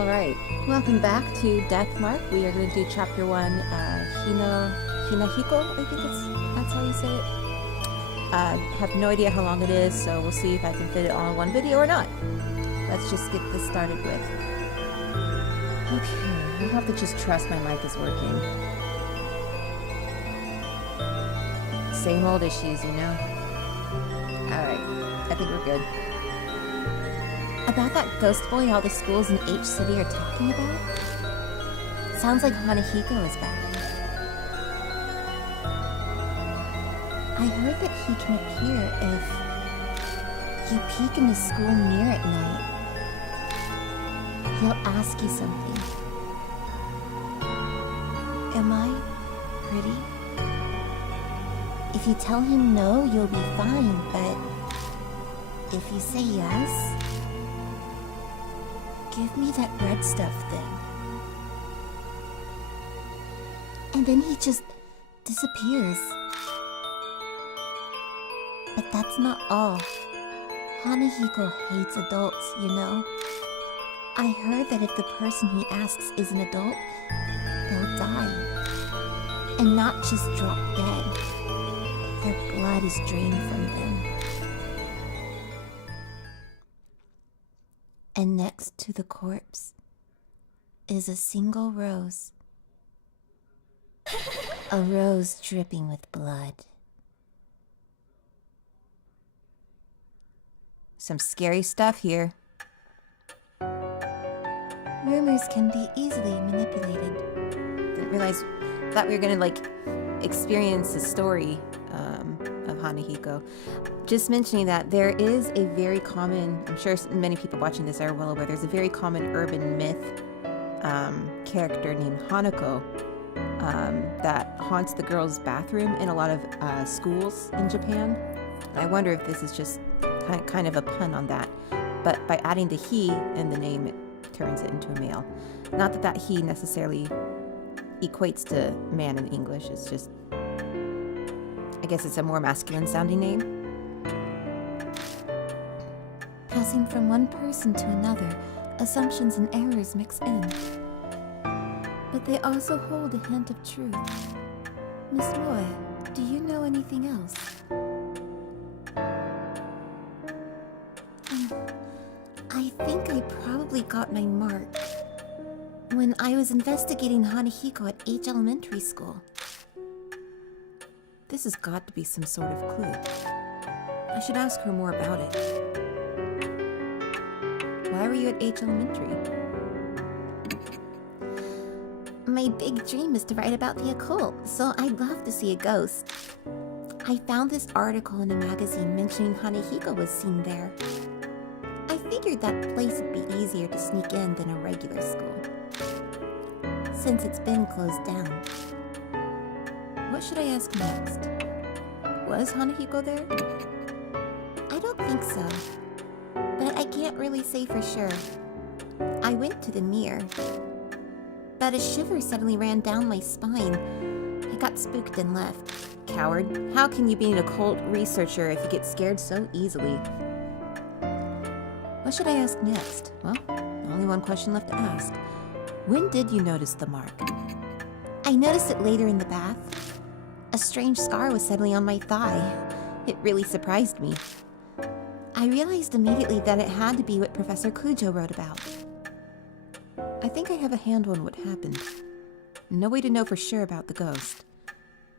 Alright, welcome back to Deathmark. We are going to do Chapter 1, Hanahiko, I think that's how you say it. I have no idea how long it is, so we'll see if I can fit it all in one video or not. Let's just get this started with. Okay, I have to just trust my mic is working. Same old issues, you know? Alright, I think we're good. About that ghost boy all the schools in H City are talking about? Sounds like Hanahiko is back. I heard that he can appear if you peek into school mirror at night. He'll ask you something. Am I pretty? If you tell him no, you'll be fine, but if you say yes, give me that red stuff thing. And then he just disappears. But that's not all. Hanahiko hates adults, you know? I heard that if the person he asks is an adult, they'll die. And not just drop dead. Their blood is drained from them. And next to the corpse is a single rose. A rose dripping with blood. Some scary stuff here. Rumors can be easily manipulated. Didn't realize, thought we were gonna experience the story of Hanahiko. Just mentioning that there is a very common, I'm sure many people watching this are well aware, there's a very common urban myth character named Hanako that haunts the girls' bathroom in a lot of schools in Japan. I wonder if this is just kind of a pun on that, but by adding the he in the name, it turns it into a male. Not that he necessarily equates to man in English, it's just, I guess it's a more masculine sounding name. Passing from one person to another, assumptions and errors mix in. But they also hold a hint of truth. Miss Moe, do you know anything else? I think I probably got my mark when I was investigating Hanahiko at H Elementary School. This has got to be some sort of clue. I should ask her more about it. Why were you at H Elementary? My big dream is to write about the occult, so I'd love to see a ghost. I found this article in a magazine mentioning Hanahiko was seen there. I figured that place would be easier to sneak in than a regular school, since it's been closed down. What should I ask next? Was Hanahiko there? I don't think so, but I can't really say for sure. I went to the mirror, but a shiver suddenly ran down my spine. I got spooked and left. Coward, how can you be an occult researcher if you get scared so easily? What should I ask next? Well, only one question left to ask. When did you notice the mark? I noticed it later in the bath. A strange scar was suddenly on my thigh. It really surprised me. I realized immediately that it had to be what Professor Kujo wrote about. I think I have a handle on what happened. No way to know for sure about the ghost.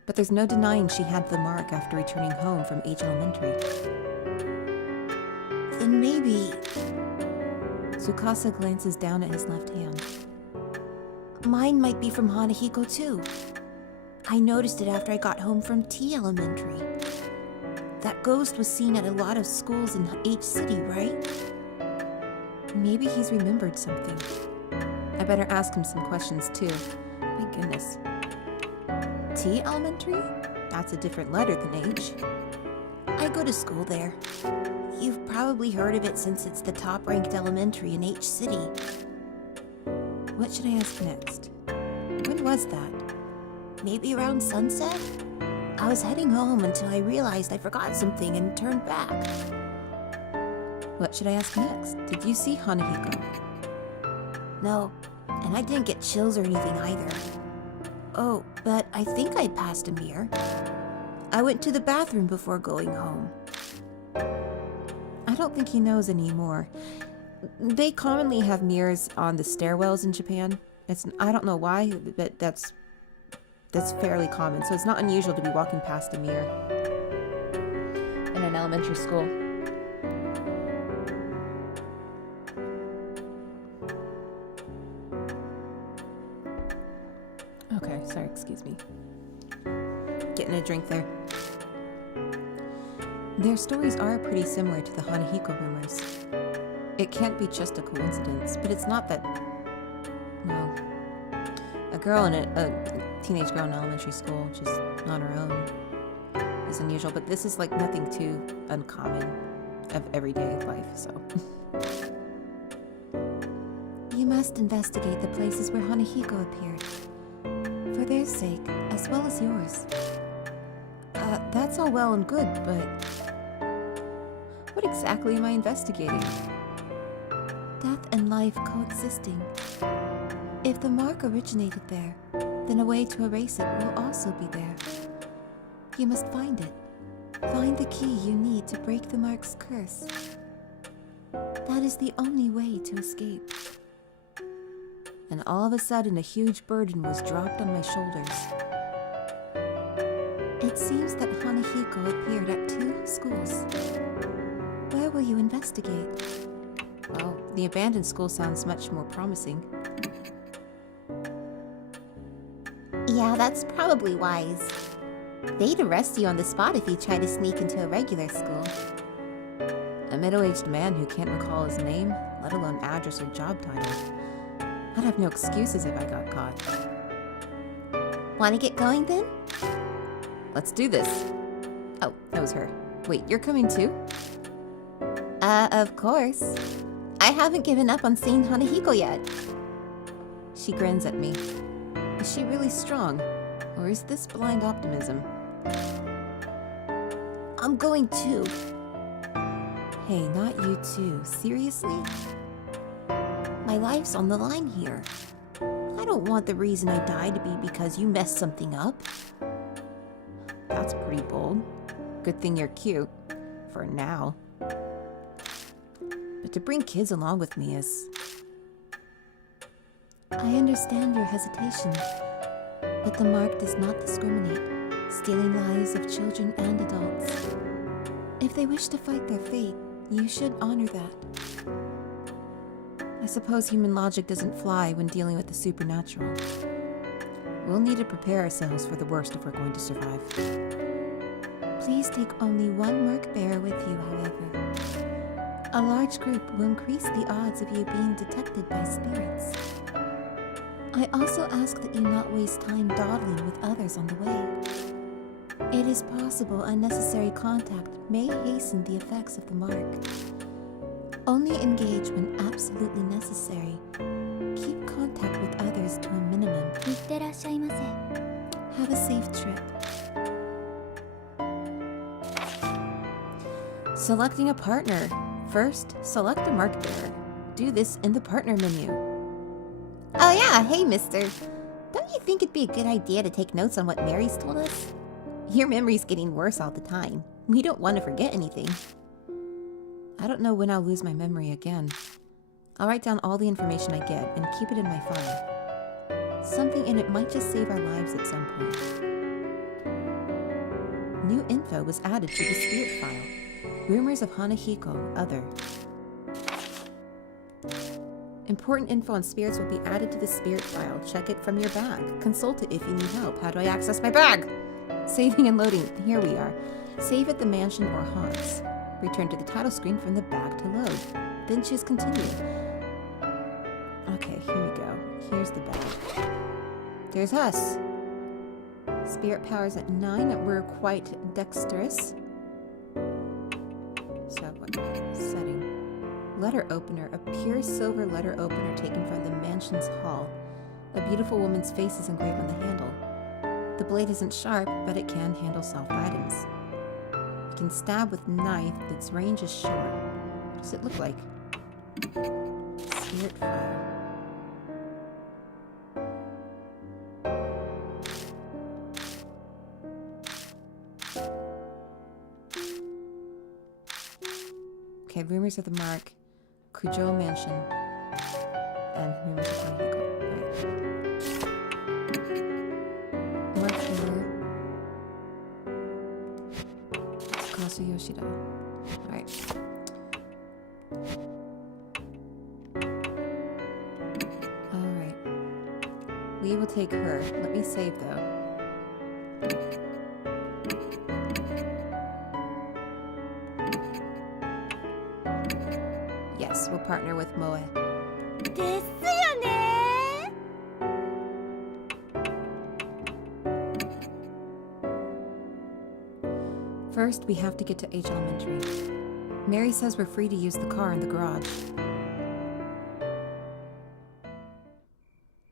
But there's no denying she had the mark after returning home from H Elementary. Then maybe... Tsukasa glances down at his left hand. Mine might be from Hanahiko too. I noticed it after I got home from T Elementary. That ghost was seen at a lot of schools in H City, right? Maybe he's remembered something. I better ask him some questions too. My goodness. T Elementary? That's a different letter than H. I go to school there. You've probably heard of it since it's the top-ranked elementary in H City. What should I ask next? When was that? Maybe around sunset? I was heading home until I realized I forgot something and turned back. What should I ask next? Did you see Hanahiko? No, and I didn't get chills or anything either. Oh, but I think I passed a mirror. I went to the bathroom before going home. I don't think he knows anymore. They commonly have mirrors on the stairwells in Japan. I don't know why, but that's fairly common, so it's not unusual to be walking past a mirror in an elementary school. Okay, sorry, excuse me. Getting a drink there. Their stories are pretty similar to the Hanahiko rumors. It can't be just a coincidence, but it's not that... No. A girl in a teenage girl in elementary school, just on her own, is unusual, but this is like nothing too uncommon of everyday life, so... You must investigate the places where Hanahiko appeared. For their sake, as well as yours. That's all well and good, but... What exactly am I investigating? Death and life coexisting. If the mark originated there, then a way to erase it will also be there. You must find it. Find the key you need to break the mark's curse. That is the only way to escape. And all of a sudden, a huge burden was dropped on my shoulders. It seems that Hanahiko appeared at 2 schools. Where will you investigate? Well, the abandoned school sounds much more promising. Yeah, that's probably wise. They'd arrest you on the spot if you try to sneak into a regular school. A middle-aged man who can't recall his name, let alone address or job title. I'd have no excuses if I got caught. Want to get going then? Let's do this. Oh, that was her. Wait, you're coming too? Of course. I haven't given up on seeing Hanahiko yet. She grins at me. Is she really strong? Or is this blind optimism? I'm going too. Hey, not you too. Seriously? My life's on the line here. I don't want the reason I died to be because you messed something up. That's pretty bold. Good thing you're cute. For now. But to bring kids along with me is... I understand your hesitation. But the mark does not discriminate, stealing lives of children and adults. If they wish to fight their fate, you should honor that. I suppose human logic doesn't fly when dealing with the supernatural. We'll need to prepare ourselves for the worst if we're going to survive. Please take only one mark bearer with you, however. A large group will increase the odds of you being detected by spirits. I also ask that you not waste time dawdling with others on the way. It is possible unnecessary contact may hasten the effects of the mark. Only engage when absolutely necessary. Keep contact with others to a minimum. Have a safe trip. Selecting a partner. First, select a mark bearer. Do this in the partner menu. Oh yeah, hey mister. Don't you think it'd be a good idea to take notes on what Mary's told us? Your memory's getting worse all the time. We don't want to forget anything. I don't know when I'll lose my memory again. I'll write down all the information I get and keep it in my file. Something in it might just save our lives at some point. New info was added to the spirit file. Rumors of Hanahiko, other. Important info on spirits will be added to the spirit file. Check it from your bag. Consult it if you need help. How do I access my bag? Saving and loading. Here we are. Save at the mansion or haunts. Return to the title screen from the bag to load. Then choose continue. Okay, here we go. Here's the bag. There's us. Spirit powers at 9. We're quite dexterous. So what? Setting. Letter opener. A pure silver letter opener taken from the mansion's hall. A beautiful woman's face is engraved on the handle. The blade isn't sharp, but it can handle soft items. It can stab with knife, its range is short. What does it look like? Spirit file. Okay, rumors of the Mark, Kujo Mansion, and rumors of Hanahiko. Right. Mark Fuller, Tsukasa Yoshida. Alright. Alright. We will take her. Let me save though. Yes, we'll partner with Moe. First, we have to get to H Elementary. Mary says we're free to use the car in the garage.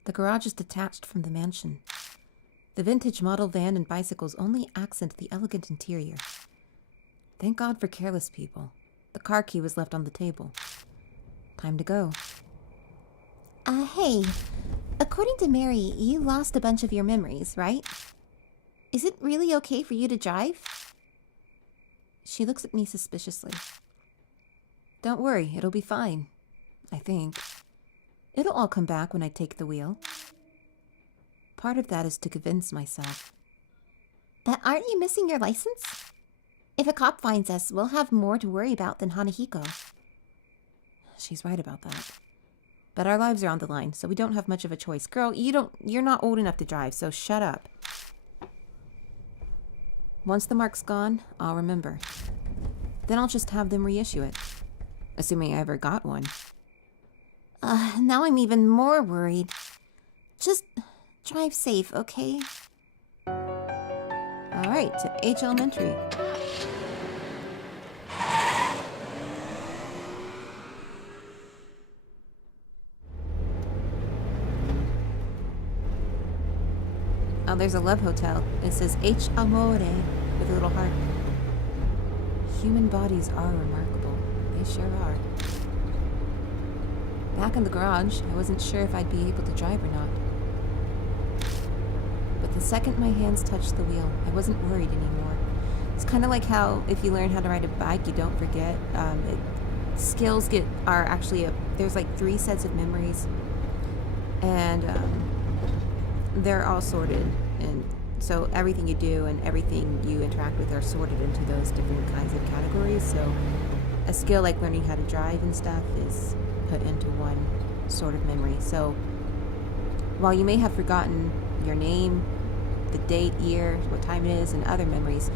The garage is detached from the mansion. The vintage model van and bicycles only accent the elegant interior. Thank God for careless people. The car key was left on the table. Time to go. Hey. According to Mary, you lost a bunch of your memories, right? Is it really okay for you to drive? She looks at me suspiciously. Don't worry, it'll be fine. I think. It'll all come back when I take the wheel. Part of that is to convince myself. But aren't you missing your license? If a cop finds us, we'll have more to worry about than Hanahiko. She's right about that. But our lives are on the line, so we don't have much of a choice. Girl, you're not old enough to drive, so shut up. Once the mark's gone, I'll remember. Then I'll just have them reissue it. Assuming I ever got one. Now I'm even more worried. Just drive safe, okay? Alright, to H Elementary. Oh, there's a love hotel. It says H Amore with a little heart. Human bodies are remarkable. They sure are. Back in the garage, I wasn't sure if I'd be able to drive or not. But the second my hands touched the wheel, I wasn't worried anymore. It's kind of like how if you learn how to ride a bike, you don't forget. Skills are actually there's like 3 sets of memories, and they're all sorted, and so everything you do and everything you interact with are sorted into those different kinds of categories. So a skill like learning how to drive and stuff is put into one sort of memory. So while you may have forgotten your name, the date, year, what time it is, and other memories,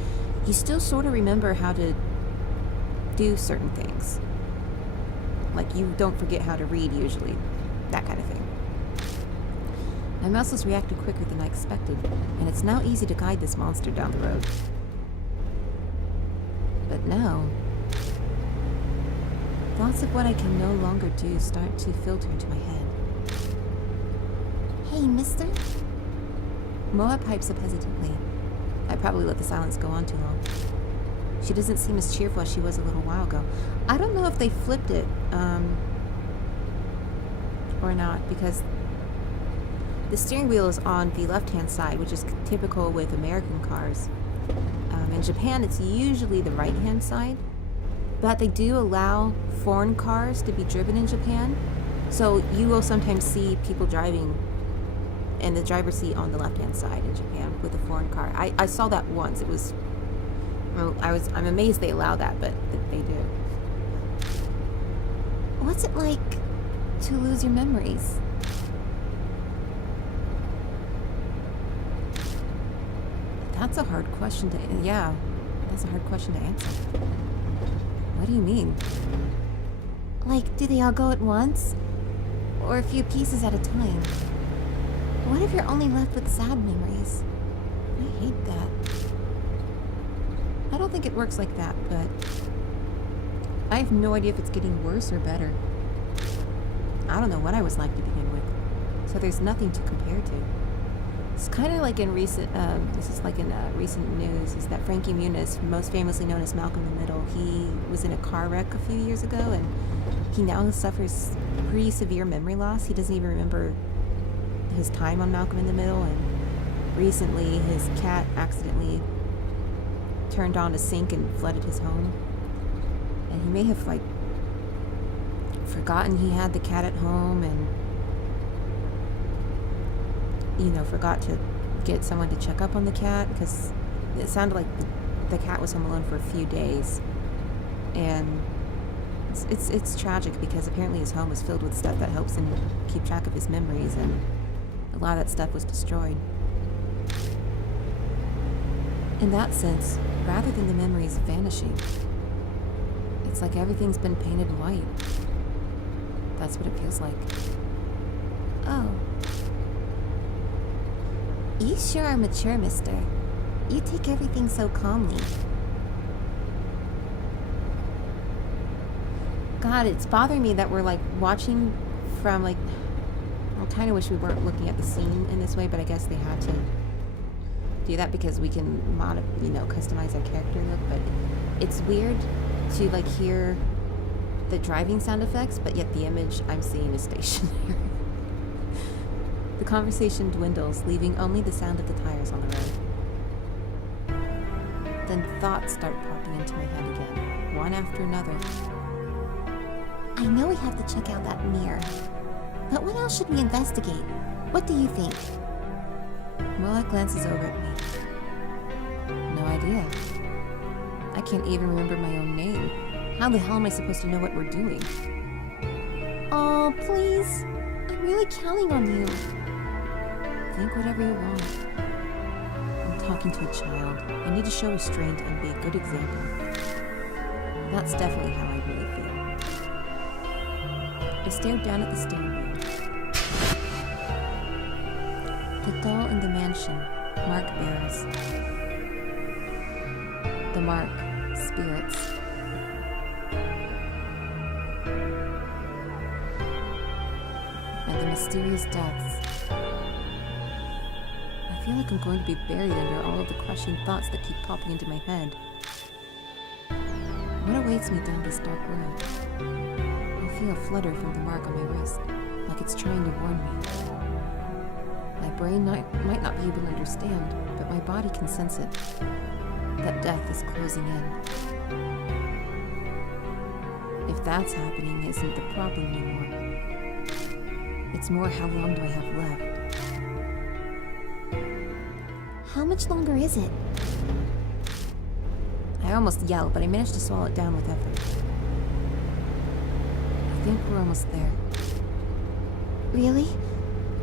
you still sort of remember how to do certain things. Like you don't forget how to read usually, that kind of thing. My muscles reacted quicker than I expected, and it's now easy to guide this monster down the road. But now, thoughts of what I can no longer do start to filter into my head. Hey, mister? Moa pipes up hesitantly. I probably let the silence go on too long. She doesn't seem as cheerful as she was a little while ago. I don't know if they flipped it, or not, because the steering wheel is on the left-hand side, which is typical with American cars. In Japan, it's usually the right-hand side, but they do allow foreign cars to be driven in Japan. So you will sometimes see people driving in the driver's seat on the left-hand side in Japan with a foreign car. I saw that once. It was, I'm amazed they allow that, but they do. What's it like to lose your memories? That's a hard question to, that's a hard question to answer. What do you mean? Like, do they all go at once? Or a few pieces at a time? What if you're only left with sad memories? I hate that. I don't think it works like that, but I have no idea if it's getting worse or better. I don't know what I was like to begin with, so there's nothing to compare to. It's kind of like in recent, recent news, is that Frankie Muniz, most famously known as Malcolm in the Middle, he was in a car wreck a few years ago, and he now suffers pretty severe memory loss. He doesn't even remember his time on Malcolm in the Middle, and recently his cat accidentally turned on a sink and flooded his home, and he may have forgotten he had the cat at home and, forgot to get someone to check up on the cat because it sounded like the cat was home alone for a few days. And it's tragic because apparently his home was filled with stuff that helps him keep track of his memories, and a lot of that stuff was destroyed. In that sense, rather than the memories vanishing, it's like everything's been painted white. That's what it feels like. Oh. You sure are mature, mister. You take everything so calmly. God, it's bothering me that we're like watching from like... I kind of wish we weren't looking at the scene in this way, but I guess they had to do that because we can customize our character look. But it's weird to like hear the driving sound effects, but yet the image I'm seeing is stationary. The conversation dwindles, leaving only the sound of the tires on the road. Then thoughts start popping into my head again, one after another. I know we have to check out that mirror, but what else should we investigate? What do you think? Moe glances over at me. No idea. I can't even remember my own name. How the hell am I supposed to know what we're doing? Oh, please. I'm really counting on you. Think whatever you want. I'm talking to a child. I need to show restraint and be a good example. That's definitely how I really feel. I stared down at the steering wheel. The doll in the mansion, mark bearers. The mark, spirits. And the mysterious deaths. I feel like I'm going to be buried under all of the crushing thoughts that keep popping into my head. What awaits me down this dark road? I feel a flutter from the mark on my wrist, like it's trying to warn me. My brain might not be able to understand, but my body can sense it. That death is closing in. If that's happening, isn't the problem anymore. It's more, how long do I have left? How much longer is it? I almost yelled, but I managed to swallow it down with effort. I think we're almost there. Really?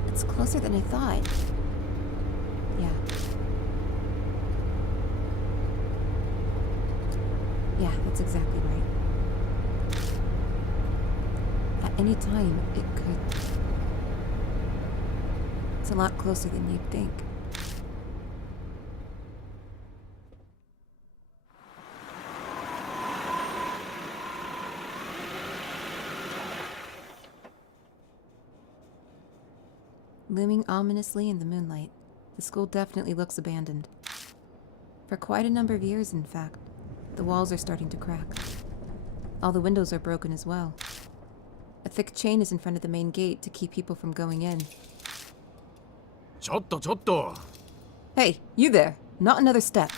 It's closer than I thought. Yeah. Yeah, that's exactly right. At any time, it could... It's a lot closer than you'd think. Looming ominously in the moonlight, the school definitely looks abandoned. For quite a number of years, in fact. The walls are starting to crack. All the windows are broken as well. A thick chain is in front of the main gate to keep people from going in. Chotto. Hey, you there! Not another step!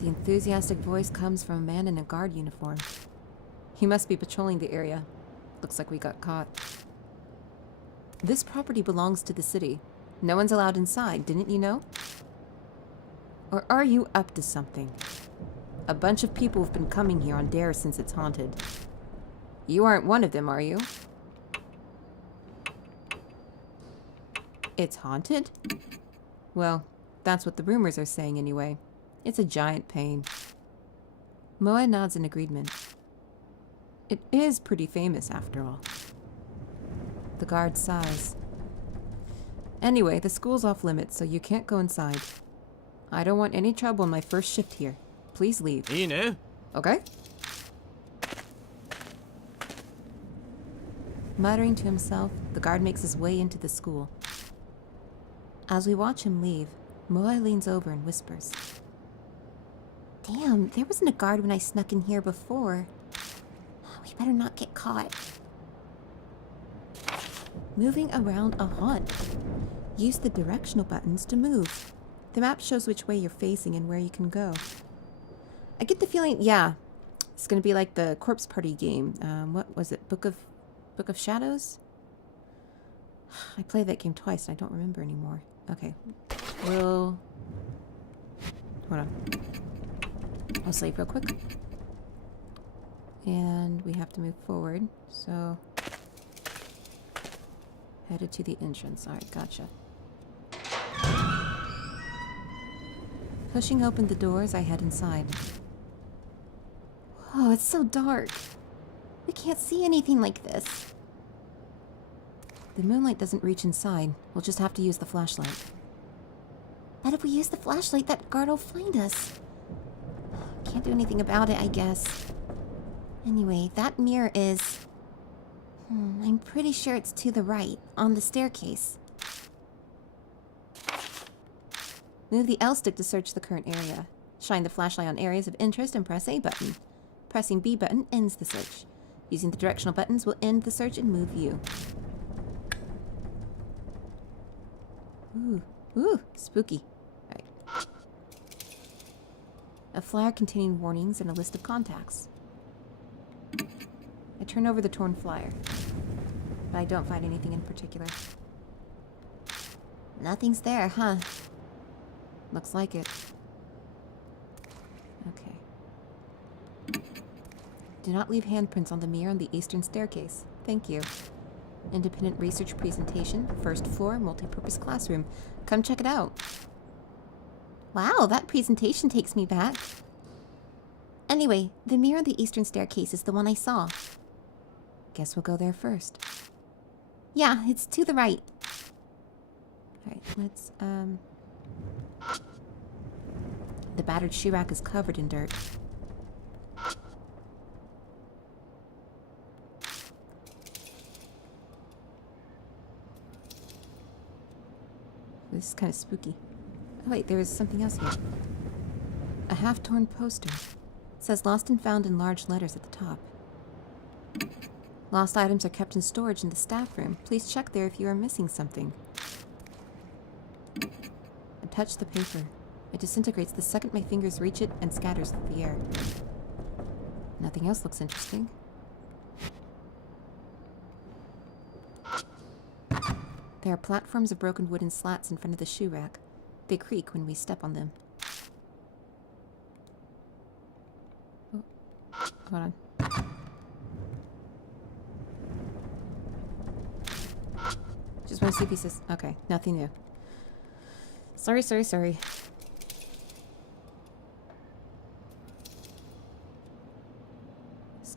The enthusiastic voice comes from a man in a guard uniform. He must be patrolling the area. Looks like we got caught. This property belongs to the city. No one's allowed inside, didn't you know? Or are you up to something? A bunch of people have been coming here on dares since it's haunted. You aren't one of them, are you? It's haunted? Well, that's what the rumors are saying anyway. It's a giant pain. Moe nods in agreement. It is pretty famous, after all. The guard sighs. Anyway, the school's off limits, so you can't go inside. I don't want any trouble on my first shift here. Please leave. いいね. Okay? Muttering to himself, the guard makes his way into the school. As we watch him leave, Moe leans over and whispers. Damn, there wasn't a guard when I snuck in here before. We better not get caught. Moving around a haunt. Use the directional buttons to move. The map shows which way you're facing and where you can go. I get the feeling, yeah, It's gonna be like the Corpse Party game. What was it? Book of Shadows? I played that game twice and I don't remember anymore. Okay. Hold on. I'll save real quick. And we have to move forward, so... Headed to the entrance. Alright, gotcha. Pushing open the doors, I head inside. Oh, it's so dark. We can't see anything like this. The moonlight doesn't reach inside. We'll just have to use the flashlight. But if we use the flashlight, that guard will find us. Can't do anything about it, I guess. Anyway, that mirror is... I'm pretty sure it's to the right, on the staircase. Move the L stick to search the current area. Shine the flashlight on areas of interest and press A button. Pressing B button ends the search. Using the directional buttons will end the search and move you. Ooh, spooky. Alright. A flyer containing warnings and a list of contacts. I turn over the torn flyer, but I don't find anything in particular. Nothing's there, huh? Looks like it. Okay. Do not leave handprints on the mirror on the eastern staircase. Thank you. Independent research presentation, first floor, multi-purpose classroom. Come check it out. Wow, that presentation takes me back. Anyway, the mirror on the eastern staircase is the one I saw. Guess we'll go there first. Yeah, it's to the right. Alright, let's, The battered shoe rack is covered in dirt. This is kind of spooky. Oh wait, there is something else here. A half-torn poster. It says lost and found in large letters at the top. Lost items are kept in storage in the staff room. Please check there if you are missing something. I touch the paper. It disintegrates the second my fingers reach it and scatters through the air. Nothing else looks interesting. There are platforms of broken wooden slats in front of the shoe rack. They creak when we step on them. Oh, hold on. Just want to see if he says... Okay, nothing new. Sorry. It's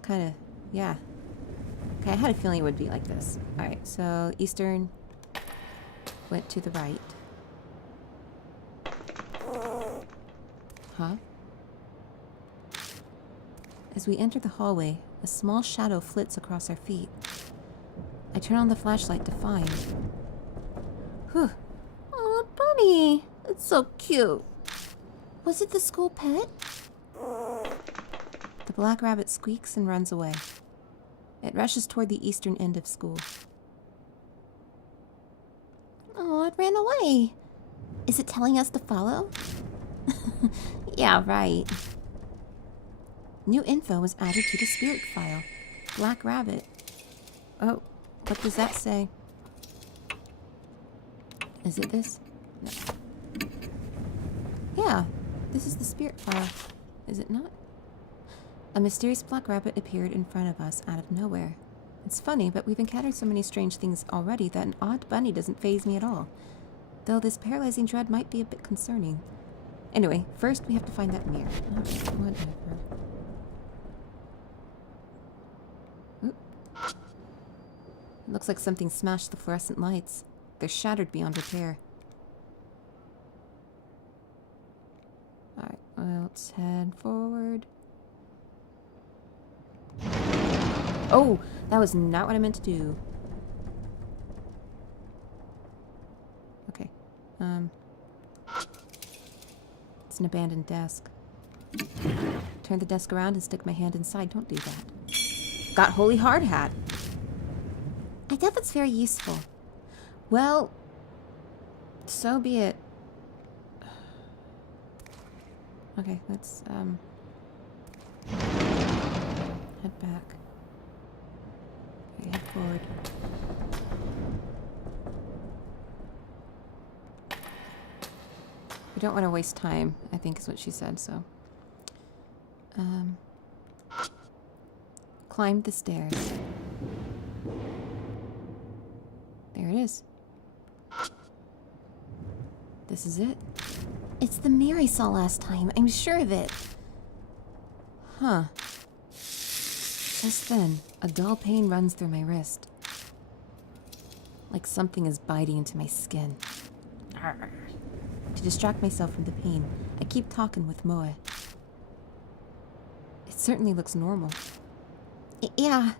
kind of... Yeah. Okay, I had a feeling it would be like this. Alright, so Eastern went to the right. Huh? As we enter the hallway, a small shadow flits across our feet. I turn on the flashlight to find... Whew. Aw, Bunny! It's so cute. Was it the school pet? The black rabbit squeaks and runs away. It rushes toward the eastern end of school. Oh, it ran away. Is it telling us to follow? Yeah, right. New info was added to the spirit file. Black rabbit. Oh, what does that say? Is it this? No. Yeah, this is the spirit file. Is it not? A mysterious black rabbit appeared in front of us out of nowhere. It's funny, but we've encountered so many strange things already that an odd bunny doesn't faze me at all. Though this paralyzing dread might be a bit concerning. Anyway, first we have to find that mirror. Oh, whatever. Oop. It looks like something smashed the fluorescent lights. They're shattered beyond repair. Alright, well, let's head forward. Oh, that was not what I meant to do. Okay. It's an abandoned desk. Turn the desk around and stick my hand inside. Don't do that. Got Holy Hard Hat. I doubt that's very useful. Well, so be it. Head back. Okay, head forward. We don't want to waste time, I think is what she said, so. Climb the stairs. There it is. This is it. It's the mirror I saw last time. I'm sure of it. Huh. Just then, a dull pain runs through my wrist. Like something is biting into my skin. Arr. To distract myself from the pain, I keep talking with Moe. It certainly looks normal. Yeah.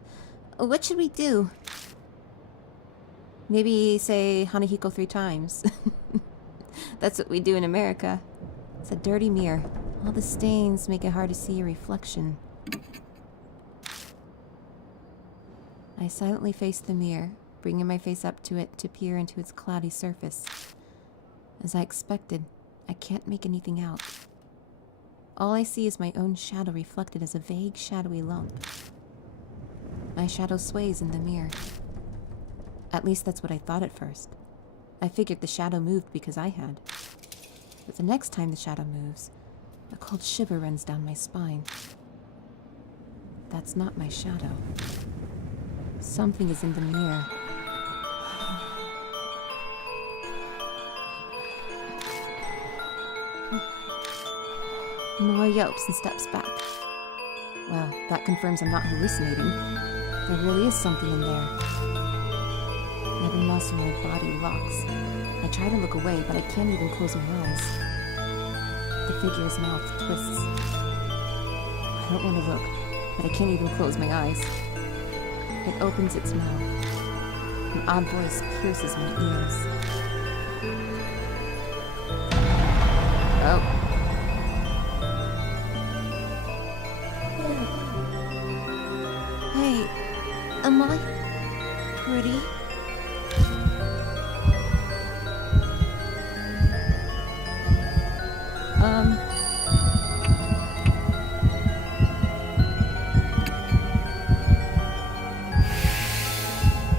What should we do? Maybe say Hanahiko 3 times. That's what we do in America. It's a dirty mirror. All the stains make it hard to see a reflection. I silently face the mirror, bringing my face up to it to peer into its cloudy surface. As I expected, I can't make anything out. All I see is my own shadow reflected as a vague, shadowy lump. My shadow sways in the mirror. At least that's what I thought at first. I figured the shadow moved because I had. But the next time the shadow moves, a cold shiver runs down my spine. That's not my shadow. Something is in the mirror. Moe yelps and steps back. Well, that confirms I'm not hallucinating. There really is something in there. Every muscle in my body locks. I try to look away, but I can't even close my eyes. The figure's mouth twists. I don't want to look, but I can't even close my eyes. It opens its mouth. An odd voice pierces my ears. Oh. Hey, am I pretty?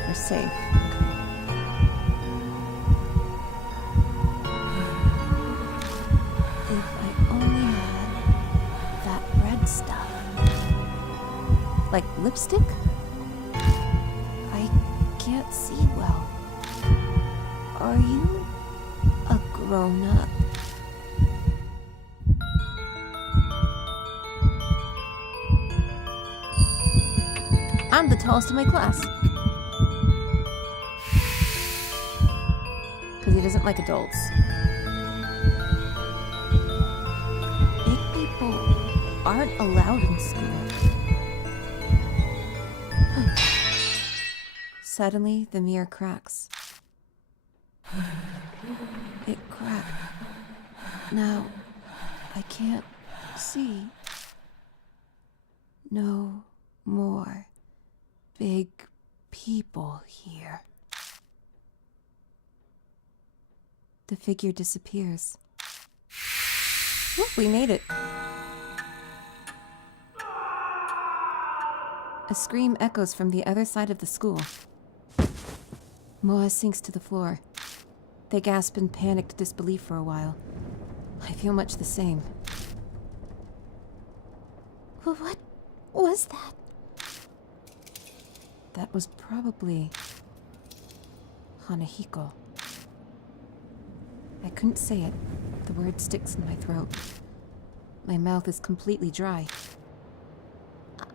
We're safe. If I only had that red stuff. Like lipstick? I can't see well. Are you a grown-up? I'm the tallest in my class. Because he doesn't like adults. Big people aren't allowed in school. Suddenly, the mirror cracks. It cracked. Now, I can't see. No more big people here. The figure disappears. Look, we made it. A scream echoes from the other side of the school. Moe sinks to the floor. They gasp in panicked disbelief for a while. I feel much the same. What was that? That was probably Hanahiko. I couldn't say it. The word sticks in my throat. My mouth is completely dry.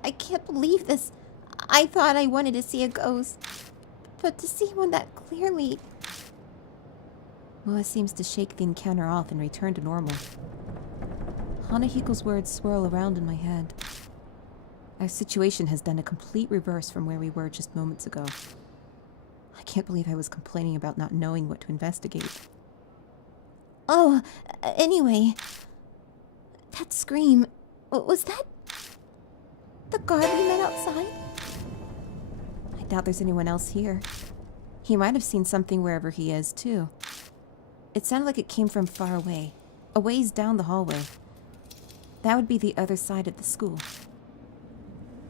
I can't believe this. I thought I wanted to see a ghost. But to see one that clearly... Moe seems to shake the encounter off and return to normal. Hanahiko's words swirl around in my head. Our situation has done a complete reverse from where we were just moments ago. I can't believe I was complaining about not knowing what to investigate. Oh, anyway... That scream... Was that... the guard we met outside? I doubt there's anyone else here. He might have seen something wherever he is, too. It sounded like it came from far away, a ways down the hallway. That would be the other side of the school.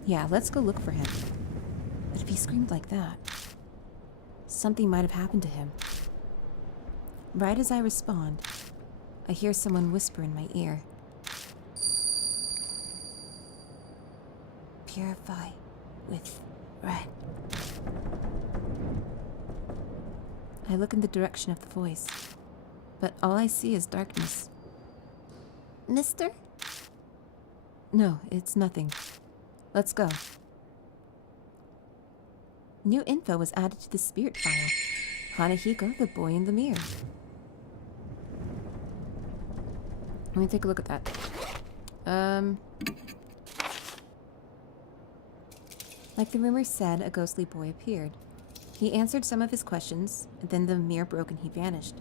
Yeah, let's go look for him. But if he screamed like that, something might have happened to him. Right as I respond, I hear someone whisper in my ear. Purify with red. I look in the direction of the voice, but all I see is darkness. Mister? No, it's nothing. Let's go. New info was added to the spirit file. Hanahiko, the boy in the mirror. Let me take a look at that. Like the rumor said, a ghostly boy appeared. He answered some of his questions, and then the mirror broke and he vanished.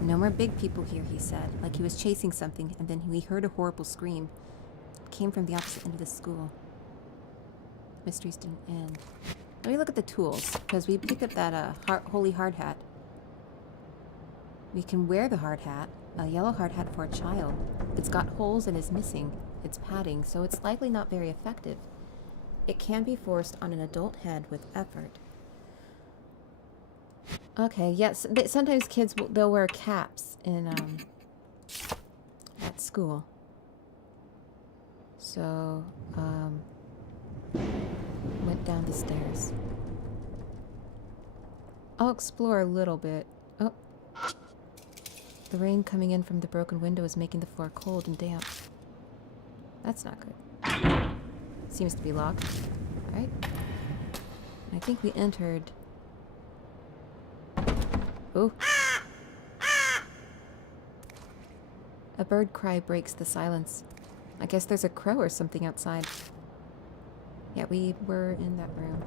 No more big people here, he said, like he was chasing something, and then we heard a horrible scream. It came from the opposite end of the school. Mysteries didn't end. Let me look at the tools, because we picked up that holy hard hat. We can wear the hard hat, a yellow hard hat for a child. It's got holes and is missing. It's padding, so it's likely not very effective. It can be forced on an adult head with effort. Okay, yes, sometimes kids, they'll wear caps in, at school. So, went down the stairs. I'll explore a little bit. Oh. The rain coming in from the broken window is making the floor cold and damp. That's not good. Seems to be locked. Alright. I think we entered... Oh. A bird cry breaks the silence. I guess there's a crow or something outside. Yeah, we were in that room.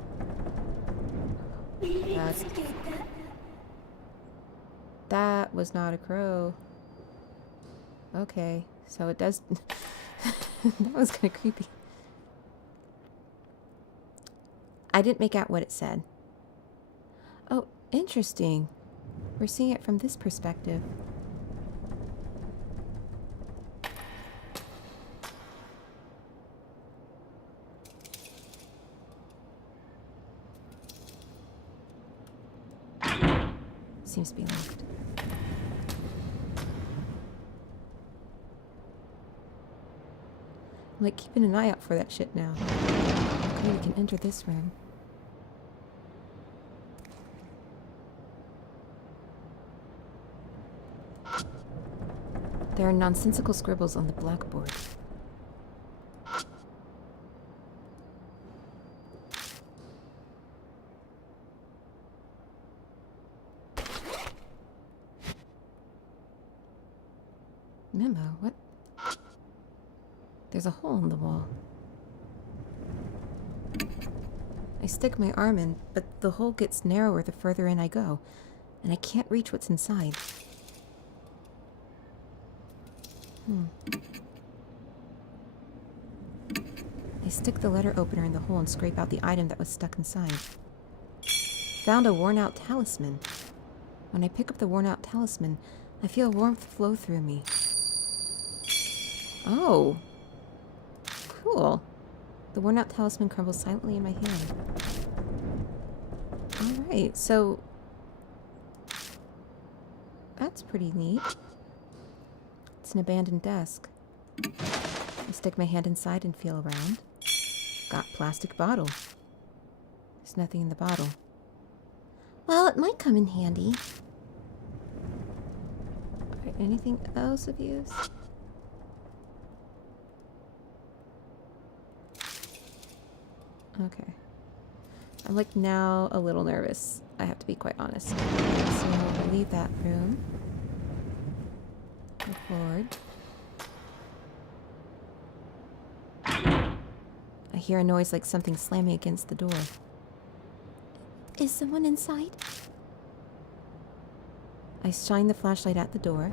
That was not a crow. Okay, so it does... That was kind of creepy. I didn't make out what it said. Oh, interesting. We're seeing it from this perspective. Seems to be locked. I'm like keeping an eye out for that shit now. Okay, we can enter this room. There are nonsensical scribbles on the blackboard. Memo, what? There's a hole in the wall. I stick my arm in, but the hole gets narrower the further in I go, and I can't reach what's inside. I stick the letter opener in the hole and scrape out the item that was stuck inside. Found a worn-out talisman. When I pick up the worn-out talisman, I feel warmth flow through me. Oh. Cool. The worn-out talisman crumbles silently in my hand. Alright, so... that's pretty neat. It's an abandoned desk. I stick my hand inside and feel around. Got plastic bottle. There's nothing in the bottle. Well, it might come in handy. Alright, anything else of use? Okay. I'm like now a little nervous. I have to be quite honest. So I'll leave that room. Go forward. I hear a noise like something slamming against the door. Is someone inside? I shine the flashlight at the door.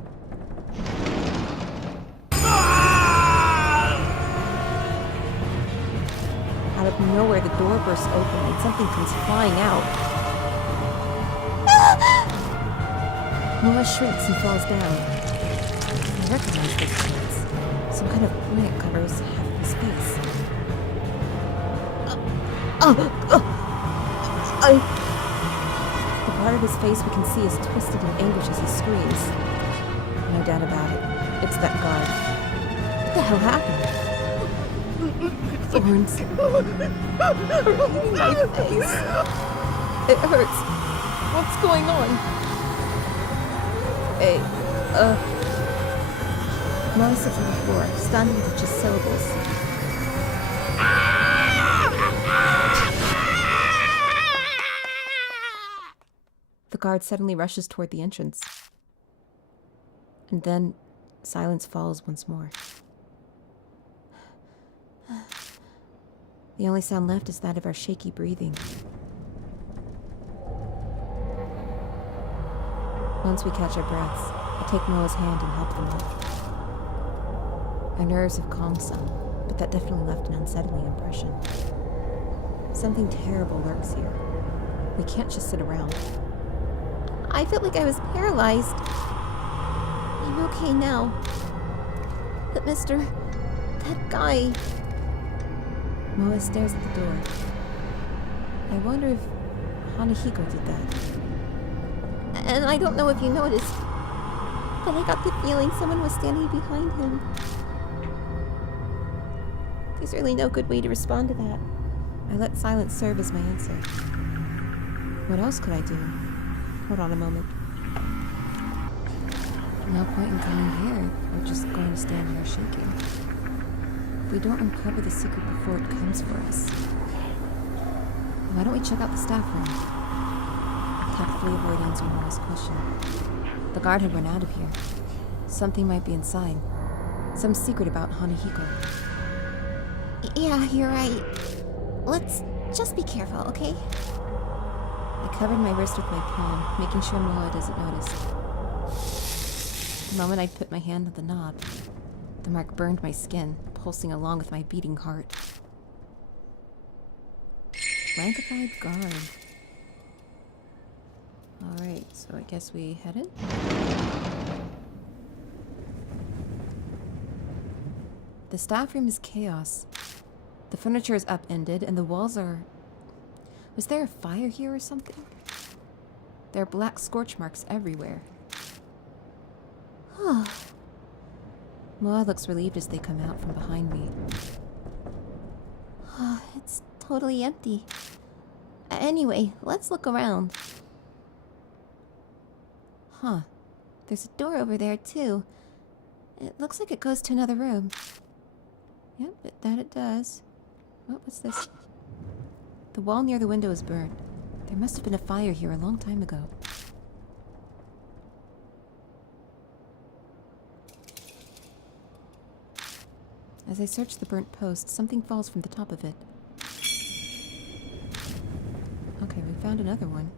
Out of nowhere, the door bursts open and something comes flying out. Moe shrieks and falls down. I recognize this pants. Some kind of plant covers half of his face. The part of his face we can see is twisted in anguish as he screams. No doubt about it. It's that guard. What the hell happened? Thorns. Are eating my face. It hurts. What's going on? Hey, Moe sits on the floor, stunned with just syllables. The guard suddenly rushes toward the entrance. And then, silence falls once more. The only sound left is that of our shaky breathing. Once we catch our breaths, I take Moe's hand and help them up. Our nerves have calmed some, but that definitely left an unsettling impression. Something terrible lurks here. We can't just sit around. I felt like I was paralyzed. I'm okay now. But Mr. That guy... Moe stares at the door. I wonder if Hanahiko did that. And I don't know if you noticed, but I got the feeling someone was standing behind him. There's really no good way to respond to that. I let silence serve as my answer. What else could I do? Hold on a moment. No point in coming here. We're just going to stand here shaking. If we don't uncover the secret before it comes for us, why don't we check out the staff room? I tactfully avoid answering Moe's question. The guard had run out of here. Something might be inside. Some secret about Hanahiko. Yeah, you're right. Let's just be careful, okay? I covered my wrist with my palm, making sure Moe doesn't notice. The moment I put my hand on the knob, the mark burned my skin, pulsing along with my beating heart. Rankified guard. Alright, so I guess we head in? The staff room is chaos. The furniture is upended, and the walls are... Was there a fire here or something? There are black scorch marks everywhere. Moe looks relieved as they come out from behind me. It's totally empty. Anyway, let's look around. Huh. There's a door over there, too. It looks like it goes to another room. Yep, that it does. Oh, what's this? The wall near the window is burned. There must have been a fire here a long time ago. As I search the burnt post, something falls from the top of it. Okay, we found another one.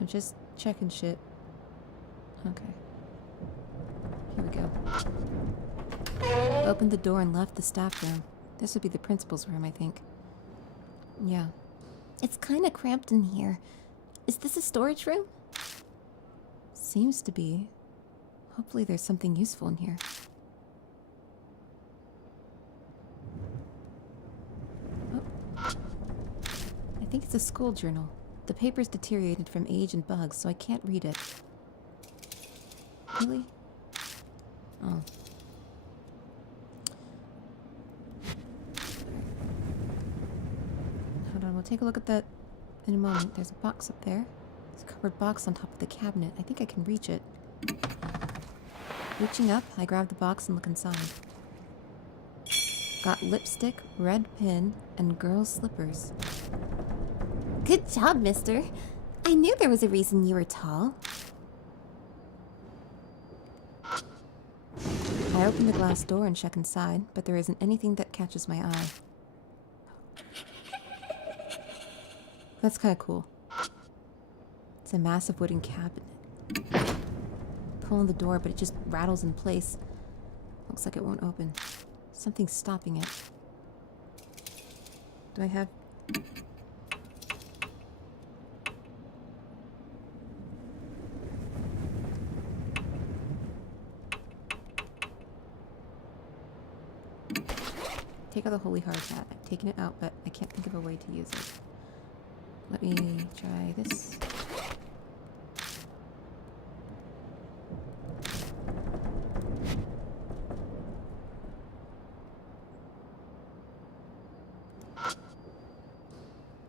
I'm just checking shit. Okay. Here we go. Opened the door and left the staff room. This would be the principal's room, I think. Yeah. It's kind of cramped in here. Is this a storage room? Seems to be. Hopefully there's something useful in here. Oh. I think it's a school journal. The paper's deteriorated from age and bugs, so I can't read it. Really? Oh. Hold on, we'll take a look at that in a moment. There's a box up there. There's a cupboard box on top of the cabinet. I think I can reach it. Reaching up, I grab the box and look inside. Got lipstick, red pin, and girls' slippers. Good job, mister. I knew there was a reason you were tall. I open the glass door and check inside, but there isn't anything that catches my eye. That's kind of cool. It's a massive wooden cabinet. Pull on the door, but it just rattles in place. Looks like it won't open. Something's stopping it. Do I have... take out the holy hard hat. I've taken it out, but I can't think of a way to use it. Let me try this.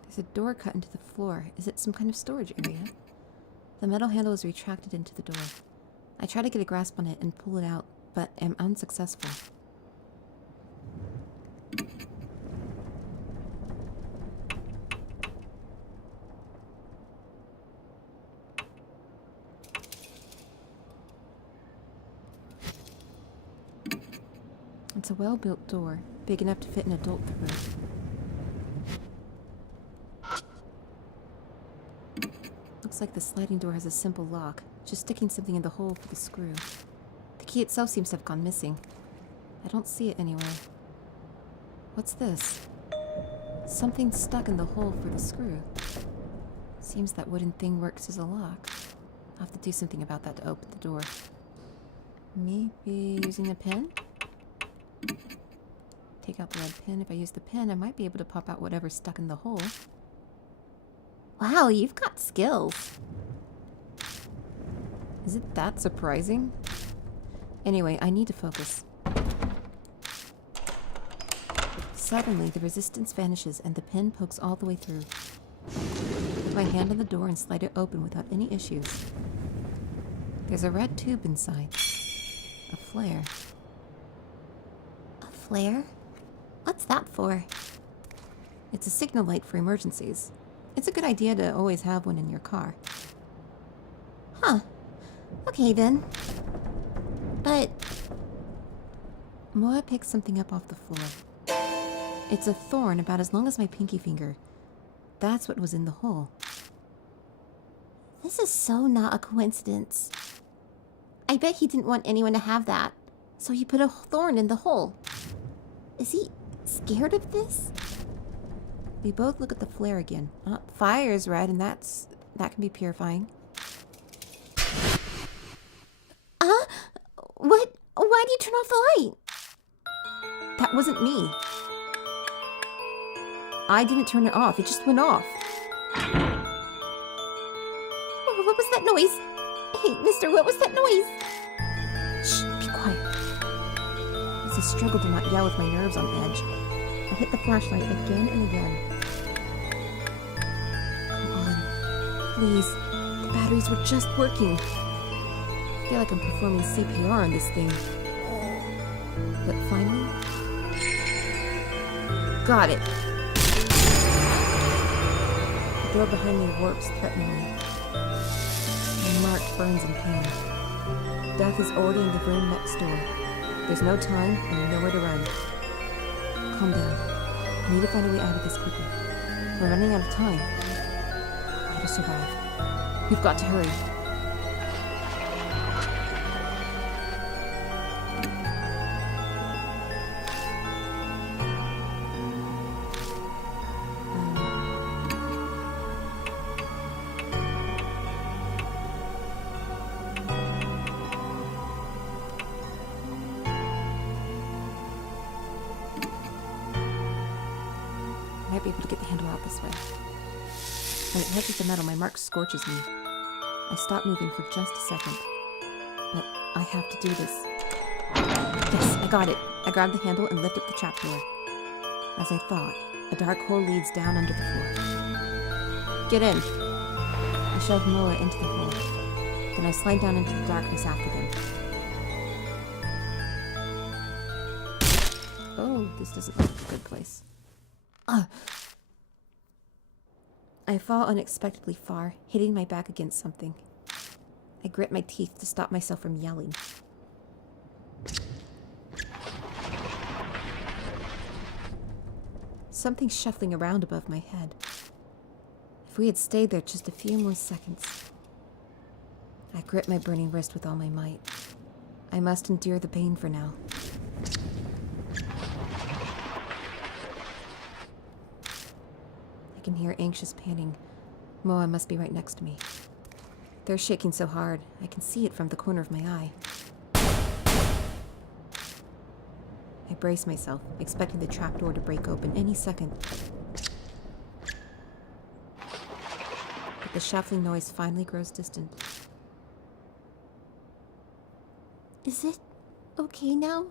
There's a door cut into the floor. Is it some kind of storage area? The metal handle is retracted into the door. I try to get a grasp on it and pull it out, but am unsuccessful. It's a well-built door, big enough to fit an adult through it. Looks like the sliding door has a simple lock, just sticking something in the hole for the screw. The key itself seems to have gone missing. I don't see it anywhere. What's this? Something stuck in the hole for the screw. Seems that wooden thing works as a lock. I'll have to do something about that to open the door. Maybe using a pen? Take out the red pin. If I use the pen, I might be able to pop out whatever's stuck in the hole. Wow, you've got skills. Is it that surprising? Anyway, I need to focus. Suddenly, the resistance vanishes and the pin pokes all the way through. Put my hand on the door and slide it open without any issues. There's a red tube inside. A flare. A flare? What's that for? It's a signal light for emergencies. It's a good idea to always have one in your car. Huh. Okay then. But... Moa picks something up off the floor. It's a thorn about as long as my pinky finger. That's what was in the hole. this is so not a coincidence. I bet he didn't want anyone to have that, so he put a thorn in the hole. Is he scared of this? We both look at the flare again. Fire is red, and that can be purifying. What? Why do you turn off the light? That wasn't me. I didn't turn it off. It just went off. What was that noise? Hey, mister, what was that noise? Shh, be quiet. It's a struggle to not yell with my nerves on edge. I hit the flashlight again and again. Come on. Please. The batteries were just working. I feel like I'm performing CPR on this thing. But finally... Got it! The door behind me works threateningly. My mark burns in pain. Death is already in the room next door. There's no time and nowhere to run. Calm down. I need to find a way out of this quickly. We're running out of time. How to survive. We've got to hurry. I might be able to get the handle out this way. When it touches the metal, my mark scorches me. I stop moving for just a second. But I have to do this. Yes, I got it. I grabbed the handle and lifted the trapdoor. As I thought, a dark hole leads down under the floor. Get in. I shove Moa into the hole. Then I slide down into the darkness after them. Oh, this doesn't look like a good place. I fall unexpectedly far, hitting my back against something. I grit my teeth to stop myself from yelling. Something shuffling around above my head. If we had stayed there just a few more seconds. I grip my burning wrist with all my might. I must endure the pain for now. I can hear anxious panting. Moa must be right next to me. They're shaking so hard, I can see it from the corner of my eye. I brace myself, expecting the trapdoor to break open any second. But the shuffling noise finally grows distant. Is it okay now?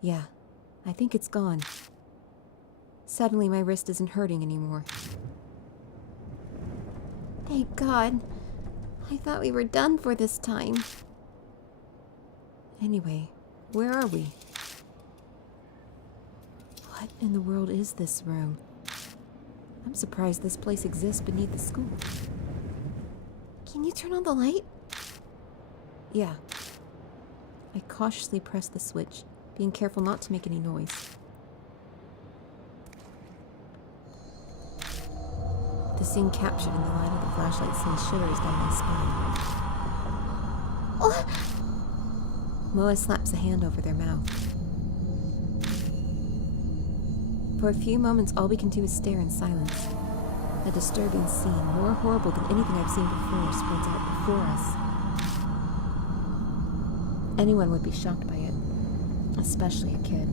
Yeah, I think it's gone. Suddenly my wrist isn't hurting anymore. Thank God. I thought we were done for this time. Anyway, where are we? What in the world is this room? I'm surprised this place exists beneath the school. Can you turn on the light? Yeah. I cautiously press the switch, being careful not to make any noise. The scene captured in the light of the flashlight sends shivers down my spine. Oh, Moe slaps a hand over their mouth. For a few moments, all we can do is stare in silence. A disturbing scene, more horrible than anything I've seen before, spreads out before us. Anyone would be shocked by it, especially a kid.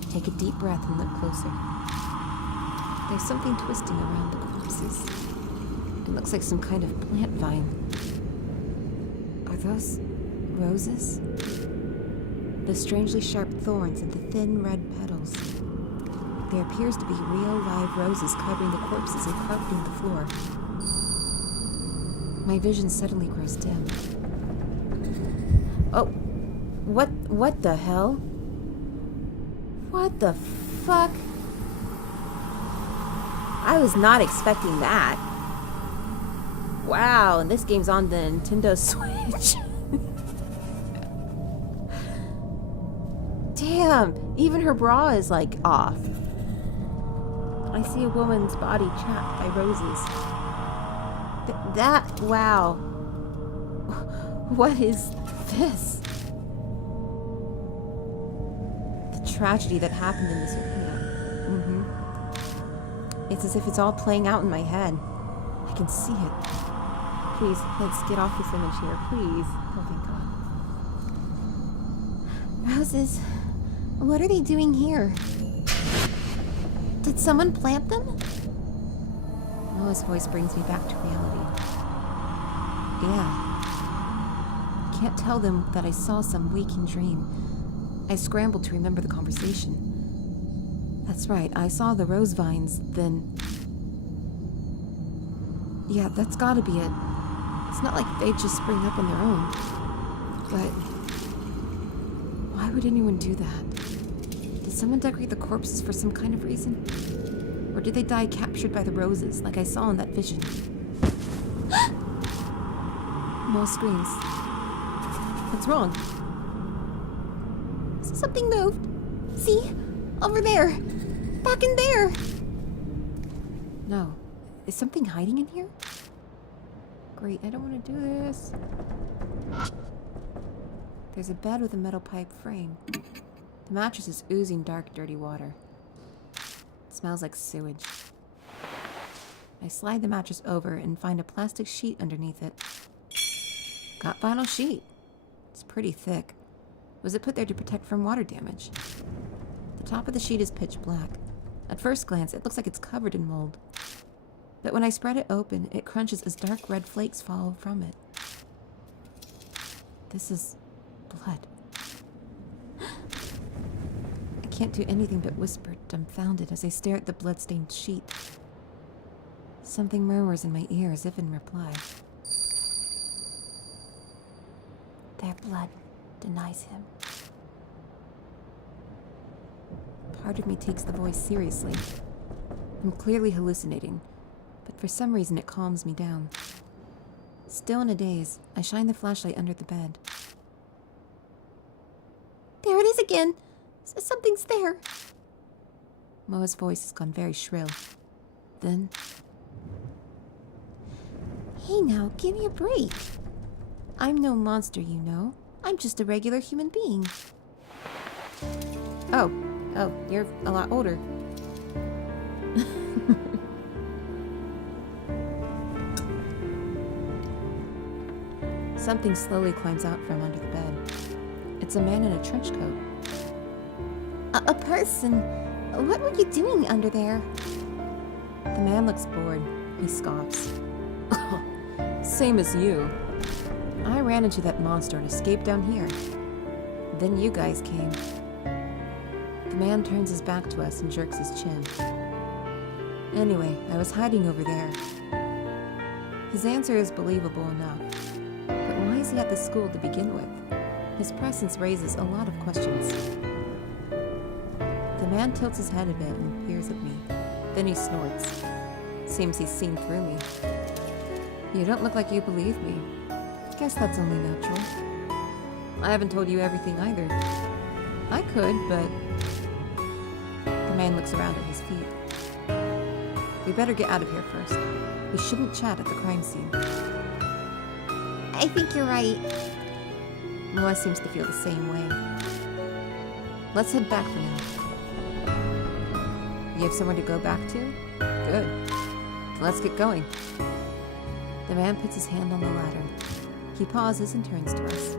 I take a deep breath and look closer. There's something twisting around the corpses. It looks like some kind of plant vine. Are those roses? The strangely sharp thorns and the thin red petals. There appears to be real live roses covering the corpses and carpeting the floor. My vision suddenly grows dim. Oh, what the hell? What the fuck? I was not expecting that. Wow, and this game's on the Nintendo Switch. Damn, even her bra is like off. I see a woman's body trapped by roses. Wow. What is this? The tragedy that happened in this. It's as if it's all playing out in my head. I can see it. Please, let's get off this image here, please. Oh, thank God. roses. What are they doing here? Did someone plant them? Noah's voice brings me back to reality. Yeah. Can't tell them that I saw some waking dream. I scrambled to remember the conversation. That's right, I saw the rose vines, then... Yeah, that's gotta be it. It's not like they just spring up on their own. But... why would anyone do that? Did someone decorate the corpses for some kind of reason? Or did they die captured by the roses, like I saw in that vision? Mo screams. What's wrong? Something moved. See? Over there. Back in there. No. Is something hiding in here? Great, I don't want to do this. There's a bed with a metal pipe frame. The mattress is oozing dark, dirty water. It smells like sewage. I slide the mattress over and find a plastic sheet underneath it. Got vinyl sheet. It's pretty thick. Was it put there to protect from water damage? The top of the sheet is pitch black. At first glance, it looks like it's covered in mold. But when I spread it open, it crunches as dark red flakes fall from it. This is blood. I can't do anything but whisper, dumbfounded, as I stare at the blood-stained sheet. Something murmurs in my ear as if in reply. Their blood denies him. Part of me takes the voice seriously. I'm clearly hallucinating, but for some reason it calms me down. Still in a daze, I shine the flashlight under the bed. There it is again. Something's there. Moa's voice has gone very shrill. Then... Hey now, give me a break. I'm no monster, you know. I'm just a regular human being. Oh, you're a lot older. Something slowly climbs out from under the bed. It's a man in a trench coat. A person? What were you doing under there? The man looks bored. He scoffs. Same as you. I ran into that monster and escaped down here. Then you guys came. The man turns his back to us and jerks his chin. Anyway, I was hiding over there. His answer is believable enough. But why is he at the school to begin with? His presence raises a lot of questions. The man tilts his head a bit and peers at me. Then he snorts. Seems he's seen through me. You don't look like you believe me. Guess that's only natural. I haven't told you everything either. I could, but... The man looks around at his feet. We better get out of here first. We shouldn't chat at the crime scene. I think you're right. Moe seems to feel the same way. Let's head back for now. You have somewhere to go back to? Good. Let's get going. The man puts his hand on the ladder. He pauses and turns to us.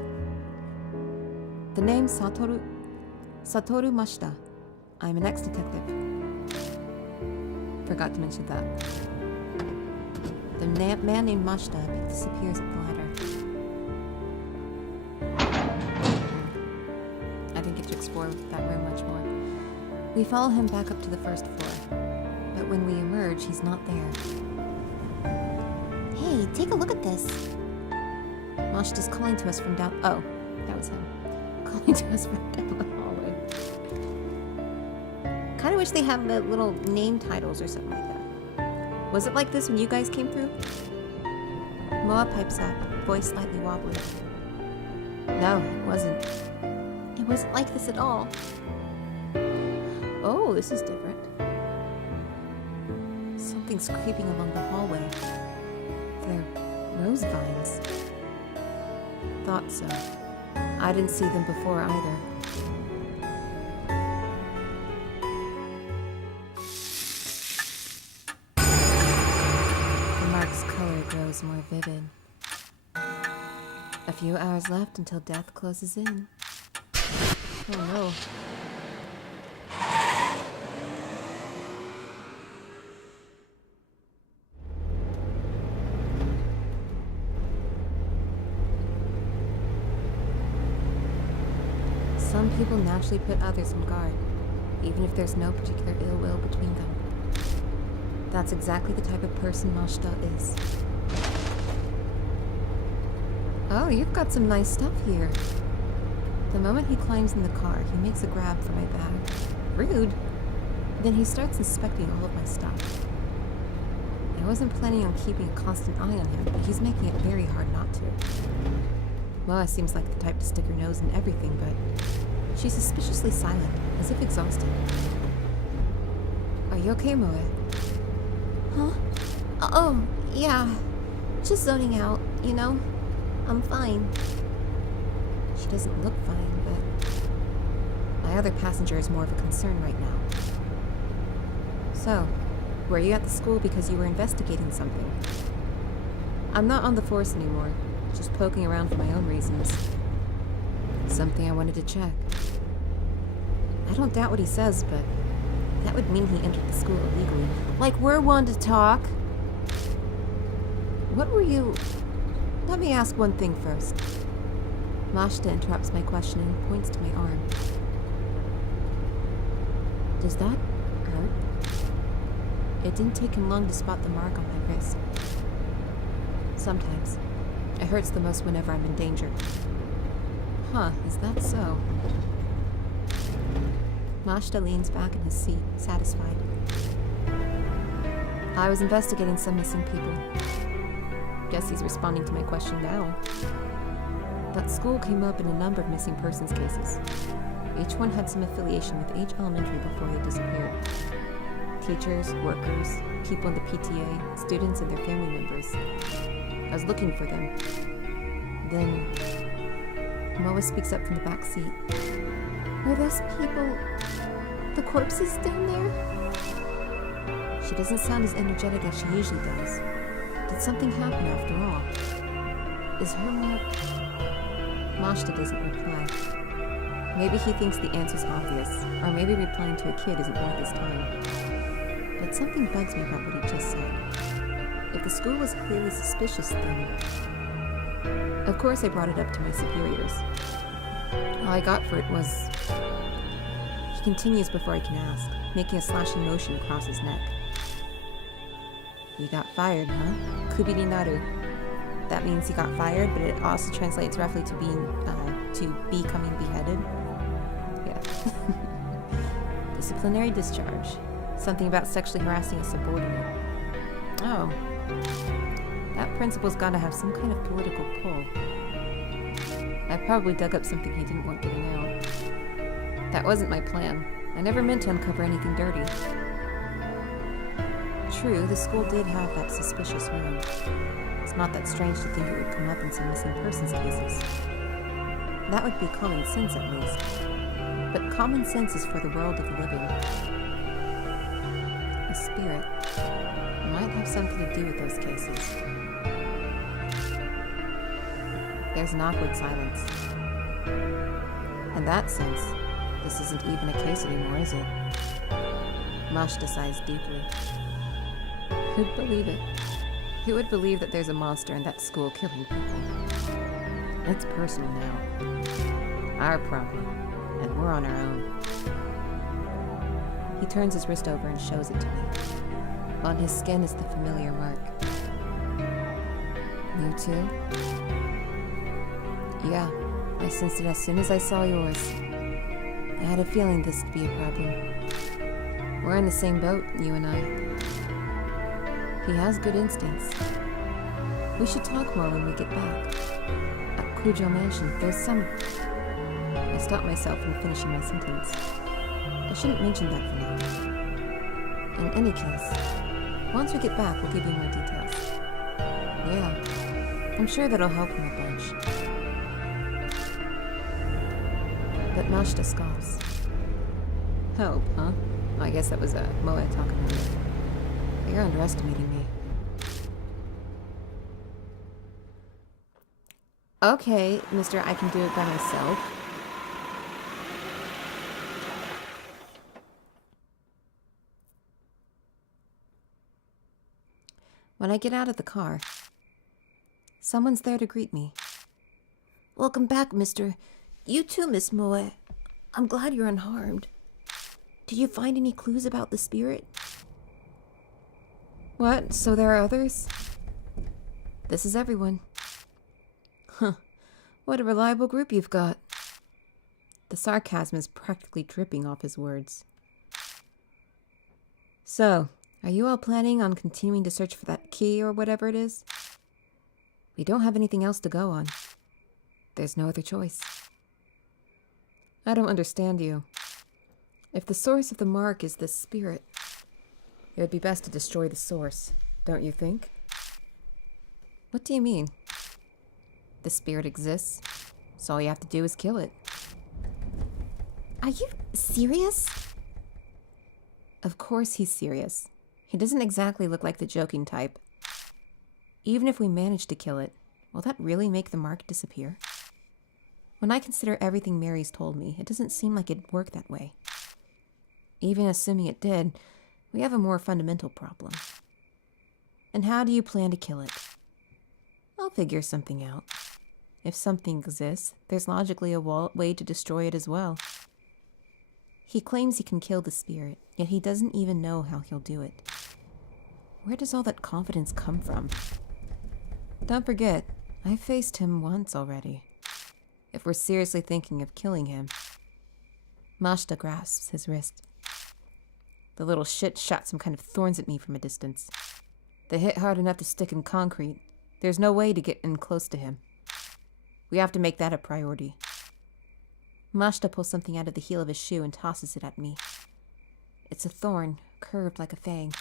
The name's Satoru Mashita. I'm an ex-detective. Forgot to mention that. The man named Mashita disappears at the ladder. I didn't get to explore that room much more. We follow him back up to the first floor. But when we emerge, he's not there. Hey, take a look at this. Mashita's calling to us from down... Oh, that was him. Calling to us from down the hallway. Kinda wish they had the little name titles or something like that. Was it like this when you guys came through? Moe pipes up, voice slightly wobbly. No, it wasn't. It wasn't like this at all. Oh, this is different. Something's creeping along the hallway. They're rose vines. Thought so. I didn't see them before either. The mark's color grows more vivid. A few hours left until death closes in. Oh no. Some people naturally put others on guard, even if there's no particular ill will between them. That's exactly the type of person Mashita is. Oh, you've got some nice stuff here. The moment he climbs in the car, he makes a grab for my bag. Rude. Then he starts inspecting all of my stuff. I wasn't planning on keeping a constant eye on him, but he's making it very hard not to. Moe seems like the type to stick her nose in everything, but she's suspiciously silent, as if exhausted. Are you okay, Moe? Huh? Oh, yeah. Just zoning out, you know? I'm fine. She doesn't look fine, but my other passenger is more of a concern right now. So, were you at the school because you were investigating something? I'm not on the force anymore, just poking around for my own reasons. Something I wanted to check. I don't doubt what he says, but that would mean he entered the school illegally. Like we're one to talk. What were you... Let me ask one thing first. Mashita interrupts my question and points to my arm. Does that hurt? It didn't take him long to spot the mark on my wrist. Sometimes. It hurts the most whenever I'm in danger. Huh, is that so? Mashita leans back in his seat, satisfied. I was investigating some missing people. Guess he's responding to my question now. That school came up in a number of missing persons cases. Each one had some affiliation with H Elementary before they disappeared. Teachers, workers, people in the PTA, students and their family members. I was looking for them. Then, Moe speaks up from the back seat. Were those people... the corpses down there? She doesn't sound as energetic as she usually does. Did something happen after all? Is her mark... Mashta doesn't reply. Maybe he thinks the answer's obvious, or maybe replying to a kid isn't worth his time. But something bugs me about what he just said. If the school was clearly suspicious, then... Of course I brought it up to my superiors. All I got for it was... He continues before I can ask, making a slashing motion across his neck. You got fired, huh? Kubiri naru. That means he got fired, but it also translates roughly to becoming beheaded. Yeah. Disciplinary discharge. Something about sexually harassing a subordinate. Oh. That principal's gotta have some kind of political pull. I probably dug up something he didn't want getting out. That wasn't my plan. I never meant to uncover anything dirty. True, the school did have that suspicious room. It's not that strange to think it would come up in some missing persons cases. That would be common sense, at least. But common sense is for the world of the living. A spirit might have something to do with those cases. There's an awkward silence. In that sense, this isn't even a case anymore, is it? Mashta sighs deeply. Who'd believe it? Who would believe that there's a monster in that school killing people? It's personal now. Our problem. And we're on our own. He turns his wrist over and shows it to me. On his skin is the familiar mark. You too? Yeah, I sensed it as soon as I saw yours. I had a feeling this would be a problem. We're in the same boat, you and I. He has good instincts. We should talk more when we get back. At Kujo Mansion, there's some... I stopped myself from finishing my sentence. I shouldn't mention that for now. In any case, once we get back, we'll give you more details. Yeah, I'm sure that'll help him a bunch. But Mashta scoffs. Hope, huh? I guess that was Moe talking to me. You're underestimating me. Okay, mister, I can do it by myself. When I get out of the car, someone's there to greet me. Welcome back, mister. You too, Miss Moe. I'm glad you're unharmed. Did you find any clues about the spirit? What? So there are others? This is everyone. Huh. What a reliable group you've got. The sarcasm is practically dripping off his words. So, are you all planning on continuing to search for that key or whatever it is? We don't have anything else to go on. There's no other choice. I don't understand you. If the source of the mark is this spirit, it would be best to destroy the source, don't you think? What do you mean? The spirit exists, so all you have to do is kill it. Are you serious? Of course he's serious. He doesn't exactly look like the joking type. Even if we manage to kill it, will that really make the mark disappear? When I consider everything Mary's told me, it doesn't seem like it'd work that way. Even assuming it did, we have a more fundamental problem. And how do you plan to kill it? I'll figure something out. If something exists, there's logically a way to destroy it as well. He claims he can kill the spirit, yet he doesn't even know how he'll do it. Where does all that confidence come from? Don't forget, I faced him once already. If we're seriously thinking of killing him... Mashta grasps his wrist. The little shit shot some kind of thorns at me from a distance. They hit hard enough to stick in concrete. There's no way to get in close to him. We have to make that a priority. Mashta pulls something out of the heel of his shoe and tosses it at me. It's a thorn, curved like a fang.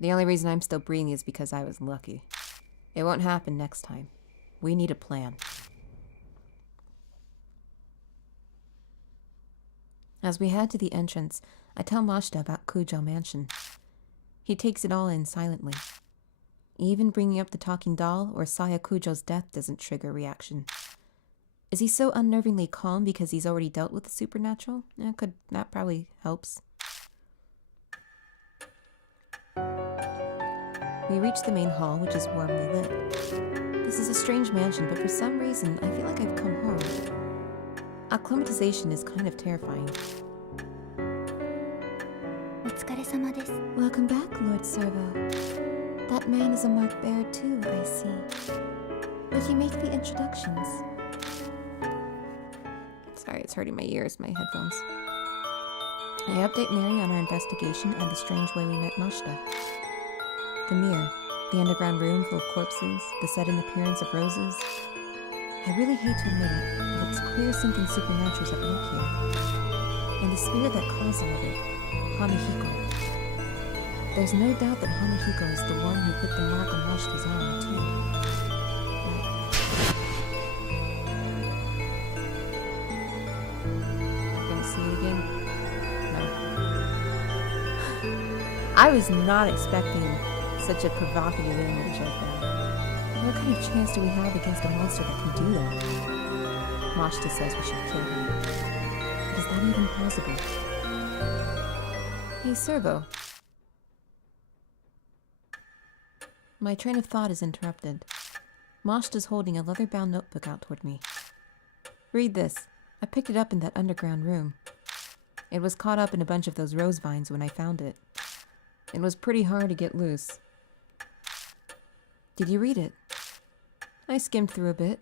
The only reason I'm still breathing is because I was lucky. It won't happen next time. We need a plan. As we head to the entrance, I tell Mashta about Kujo Mansion. He takes it all in silently. Even bringing up the talking doll or Sayakujo's death doesn't trigger a reaction. Is he so unnervingly calm because he's already dealt with the supernatural? That probably helps. We reach the main hall, which is warmly lit. This is a strange mansion, but for some reason, I feel like I've come home. Acclimatization is kind of terrifying. Welcome back, Lord Servo. That man is a mark bearer too, I see. Would you make the introductions? Sorry, it's hurting my ears, my headphones. I update Mary on our investigation and the strange way we met Mashita. The mirror, the underground room full of corpses, the sudden appearance of roses. I really hate to admit it, but it's clear something supernatural's at work here. And the spirit that caused all of it, Hanahiko. There's no doubt that Hanahiko is the one who put the mark on Mashita's arm, too. Gonna see it again? No. I was not expecting such a provocative image like that. What kind of chance do we have against a monster that can do that? Mashita says we should kill him. But is that even possible? Hey, Servo. My train of thought is interrupted. Mashita's holding a leather-bound notebook out toward me. Read this. I picked it up in that underground room. It was caught up in a bunch of those rose vines when I found it. It was pretty hard to get loose. Did you read it? I skimmed through a bit.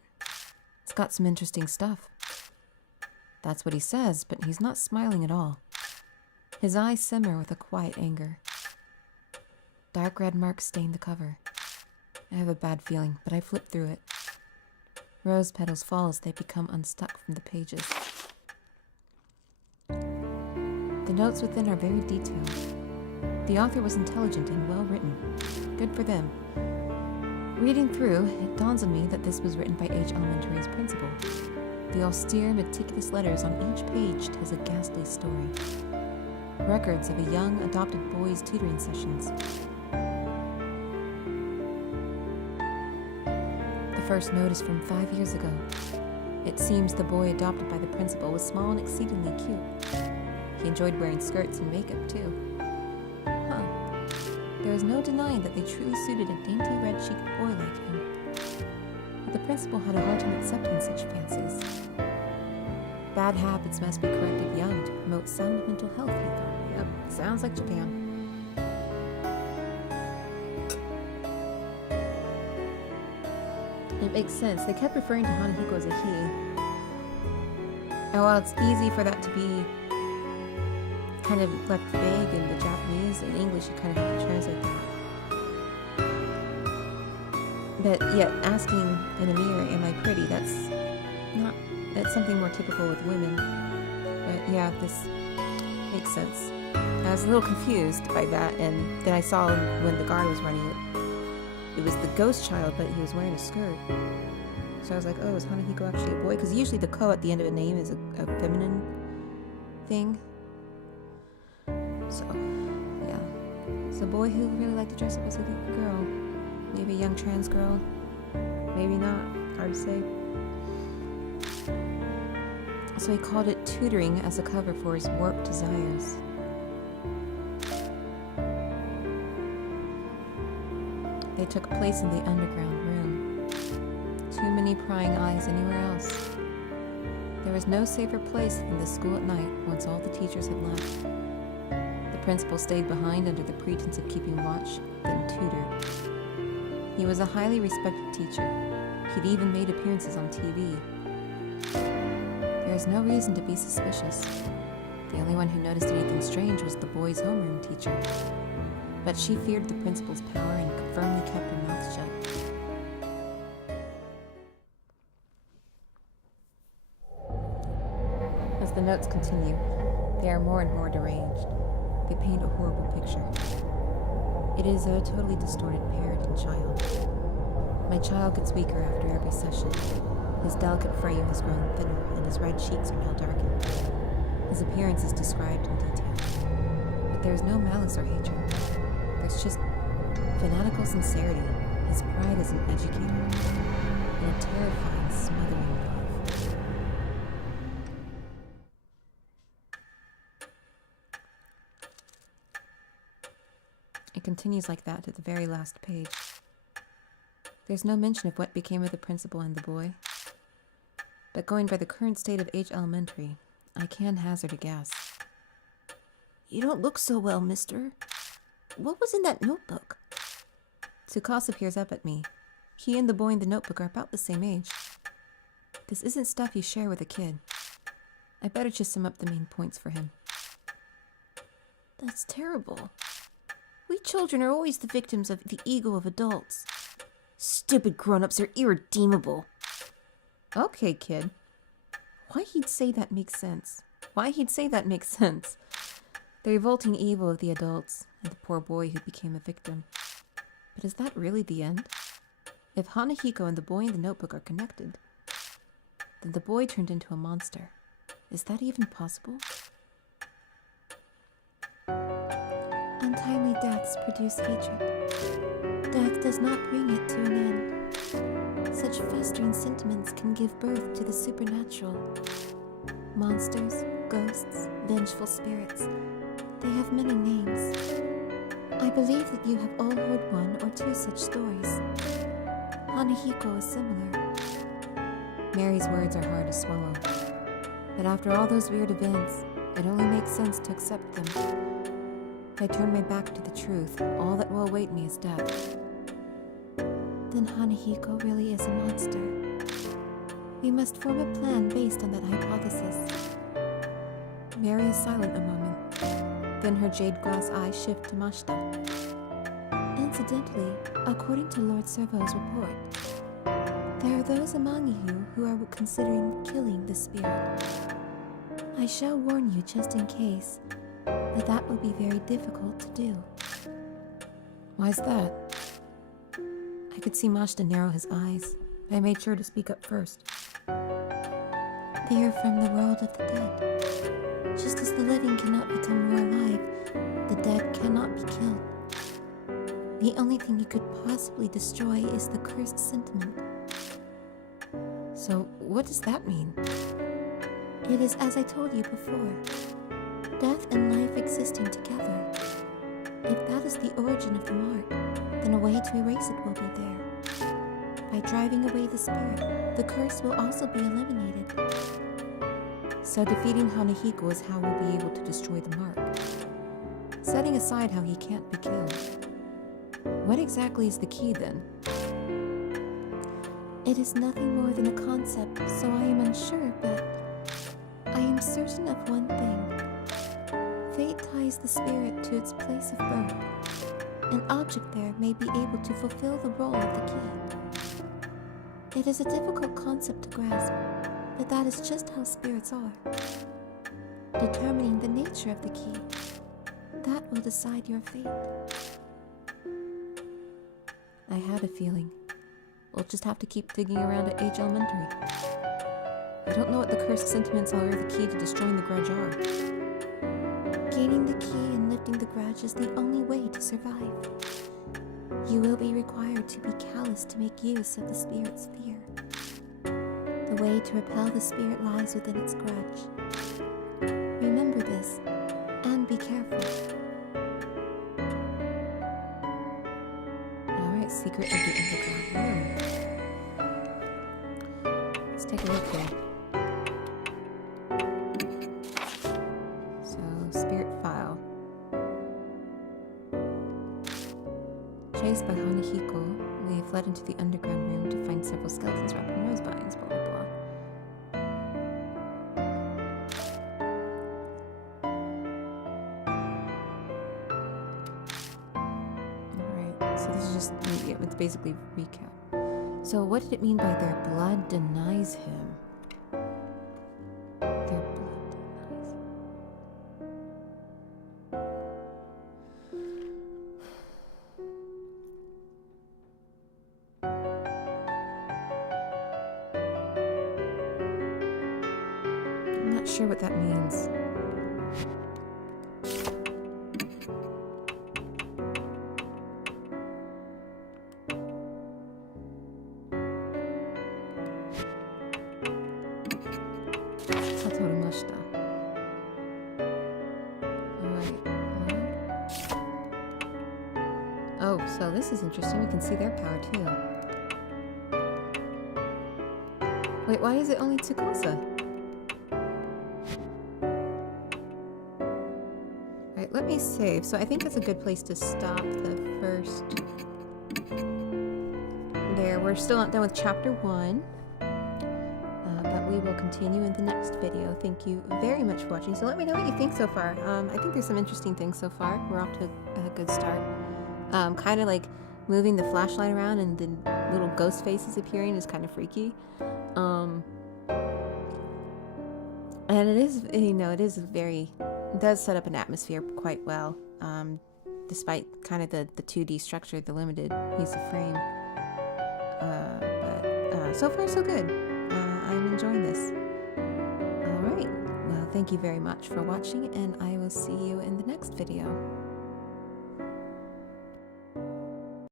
It's got some interesting stuff. That's what he says, but he's not smiling at all. His eyes simmer with a quiet anger. Dark red marks stain the cover. I have a bad feeling, but I flip through it. Rose petals fall as they become unstuck from the pages. The notes within are very detailed. The author was intelligent and well written. Good for them. Reading through, it dawns on me that this was written by H. Elementary's principal. The austere, meticulous letters on each page tells a ghastly story. Records of a young, adopted boy's tutoring sessions. The first note is from 5 years ago. It seems the boy adopted by the principal was small and exceedingly cute. He enjoyed wearing skirts and makeup, too. There is no denying that they truly suited a dainty, red-cheeked boy like him. But the principal had a hard time accepting such fancies. Bad habits must be corrected young to promote sound mental health, he thought. Yep, sounds like Japan. It makes sense. They kept referring to Hanahiko as a he. And while it's easy for that to be kind of left vague in the Japanese, in English you kind of have to translate that. But yet, asking in a mirror, am I pretty, that's something more typical with women. But yeah, this makes sense. I was a little confused by that, and then I saw when the guard was running it, it was the ghost child, but he was wearing a skirt. So I was like, oh, is Hanahiko actually a boy? Because usually the ko at the end of a name is a feminine thing. So, yeah. It's a boy who really liked to dress up as a girl. Maybe a young trans girl. Maybe not. Hard to say. So he called it tutoring as a cover for his warped desires. They took place in the underground room. Too many prying eyes anywhere else. There was no safer place than the school at night once all the teachers had left. The principal stayed behind under the pretense of keeping watch, then tutored. He was a highly respected teacher. He'd even made appearances on TV. There is no reason to be suspicious. The only one who noticed anything strange was the boys' homeroom teacher. But she feared the principal's power and firmly kept her mouth shut. As the notes continue, they are more and more deranged. They paint a horrible picture. It is a totally distorted parent and child. My child gets weaker after every session. His delicate frame has grown thinner, and his red cheeks are now darkened. His appearance is described in detail. But there is no malice or hatred. There's just fanatical sincerity. his pride as an educator, and a terrifying, smothering love. It continues like that to the very last page. There's no mention of what became of the principal and the boy. But going by the current state of H Elementary, I can hazard a guess. You don't look so well, mister. What was in that notebook? Tsukasa peers up at me. He and the boy in the notebook are about the same age. This isn't stuff you share with a kid. I better just sum up the main points for him. That's terrible. We children are always the victims of the ego of adults. Stupid grown-ups are irredeemable. Okay, kid. Why he'd say that makes sense. The revolting evil of the adults, and the poor boy who became a victim. But is that really the end? If Hanahiko and the boy in the notebook are connected, then the boy turned into a monster. Is that even possible? Untimely deaths produce hatred. Death does not bring it to an end. Such festering sentiments can give birth to the supernatural. Monsters, ghosts, vengeful spirits. They have many names. I believe that you have all heard one or two such stories. Hanahiko is similar. Mary's words are hard to swallow. But after all those weird events, it only makes sense to accept them. If I turn my back to the truth, all that will await me is death. Then Hanahiko really is a monster. We must form a plan based on that hypothesis. Mary is silent a moment. Then her jade glass eyes shift to Mashita. Incidentally, according to Lord Servo's report, there are those among you who are considering killing the spirit. I shall warn you just in case, but that will be very difficult to do. Why's that? I could see Mashita narrow his eyes, but I made sure to speak up first. They are from the world of the dead. Just as the living cannot become more alive, the dead cannot be killed. The only thing you could possibly destroy is the cursed sentiment. So, what does that mean? It is as I told you before. Death and life existing together. If that is the origin of the mark, then a way to erase it will be there. By driving away the spirit, the curse will also be eliminated. So defeating Hanahiko is how we'll be able to destroy the mark. Setting aside how he can't be killed. What exactly is the key then? It is nothing more than a concept, so I am unsure, but I am certain of one thing. Fate ties the spirit to its place of birth. An object there may be able to fulfill the role of the key. It is a difficult concept to grasp, but that is just how spirits are. Determining the nature of the key, that will decide your fate. I had a feeling. We'll just have to keep digging around at H Elementary. I don't know what the cursed sentiments are or the key to destroying the grudge are. Gaining the key and lifting the grudge is the only way to survive. You will be required to be callous to make use of the spirit's fear. The way to repel the spirit lies within its grudge. Remember this, and be careful. Alright, secret of the underground room. Let's take a look here. So, spirit file. Chased by Hanahiko, we fled into the underground room to find several skeletons wrapped in rose vines, blah blah blah. Alright, so this is just, it's basically recap. So what did it mean by their blood denies him? Their blood denies him. I'm not sure what that means. So this is interesting. We can see their power too. Wait, why is it only Tsukasa? Alright, let me save. So I think that's a good place to stop the first... There, we're still not done with chapter 1. But we will continue in the next video. Thank you very much for watching. So let me know what you think so far. I think there's some interesting things so far. We're off to a good start. Kind of like moving the flashlight around and the little ghost faces appearing is kind of freaky. And it is, you know, it does set up an atmosphere quite well, despite kind of the 2D structure, the limited use of frame. But so far so good. I'm enjoying this. Alright, well, thank you very much for watching, and I will see you in the next video.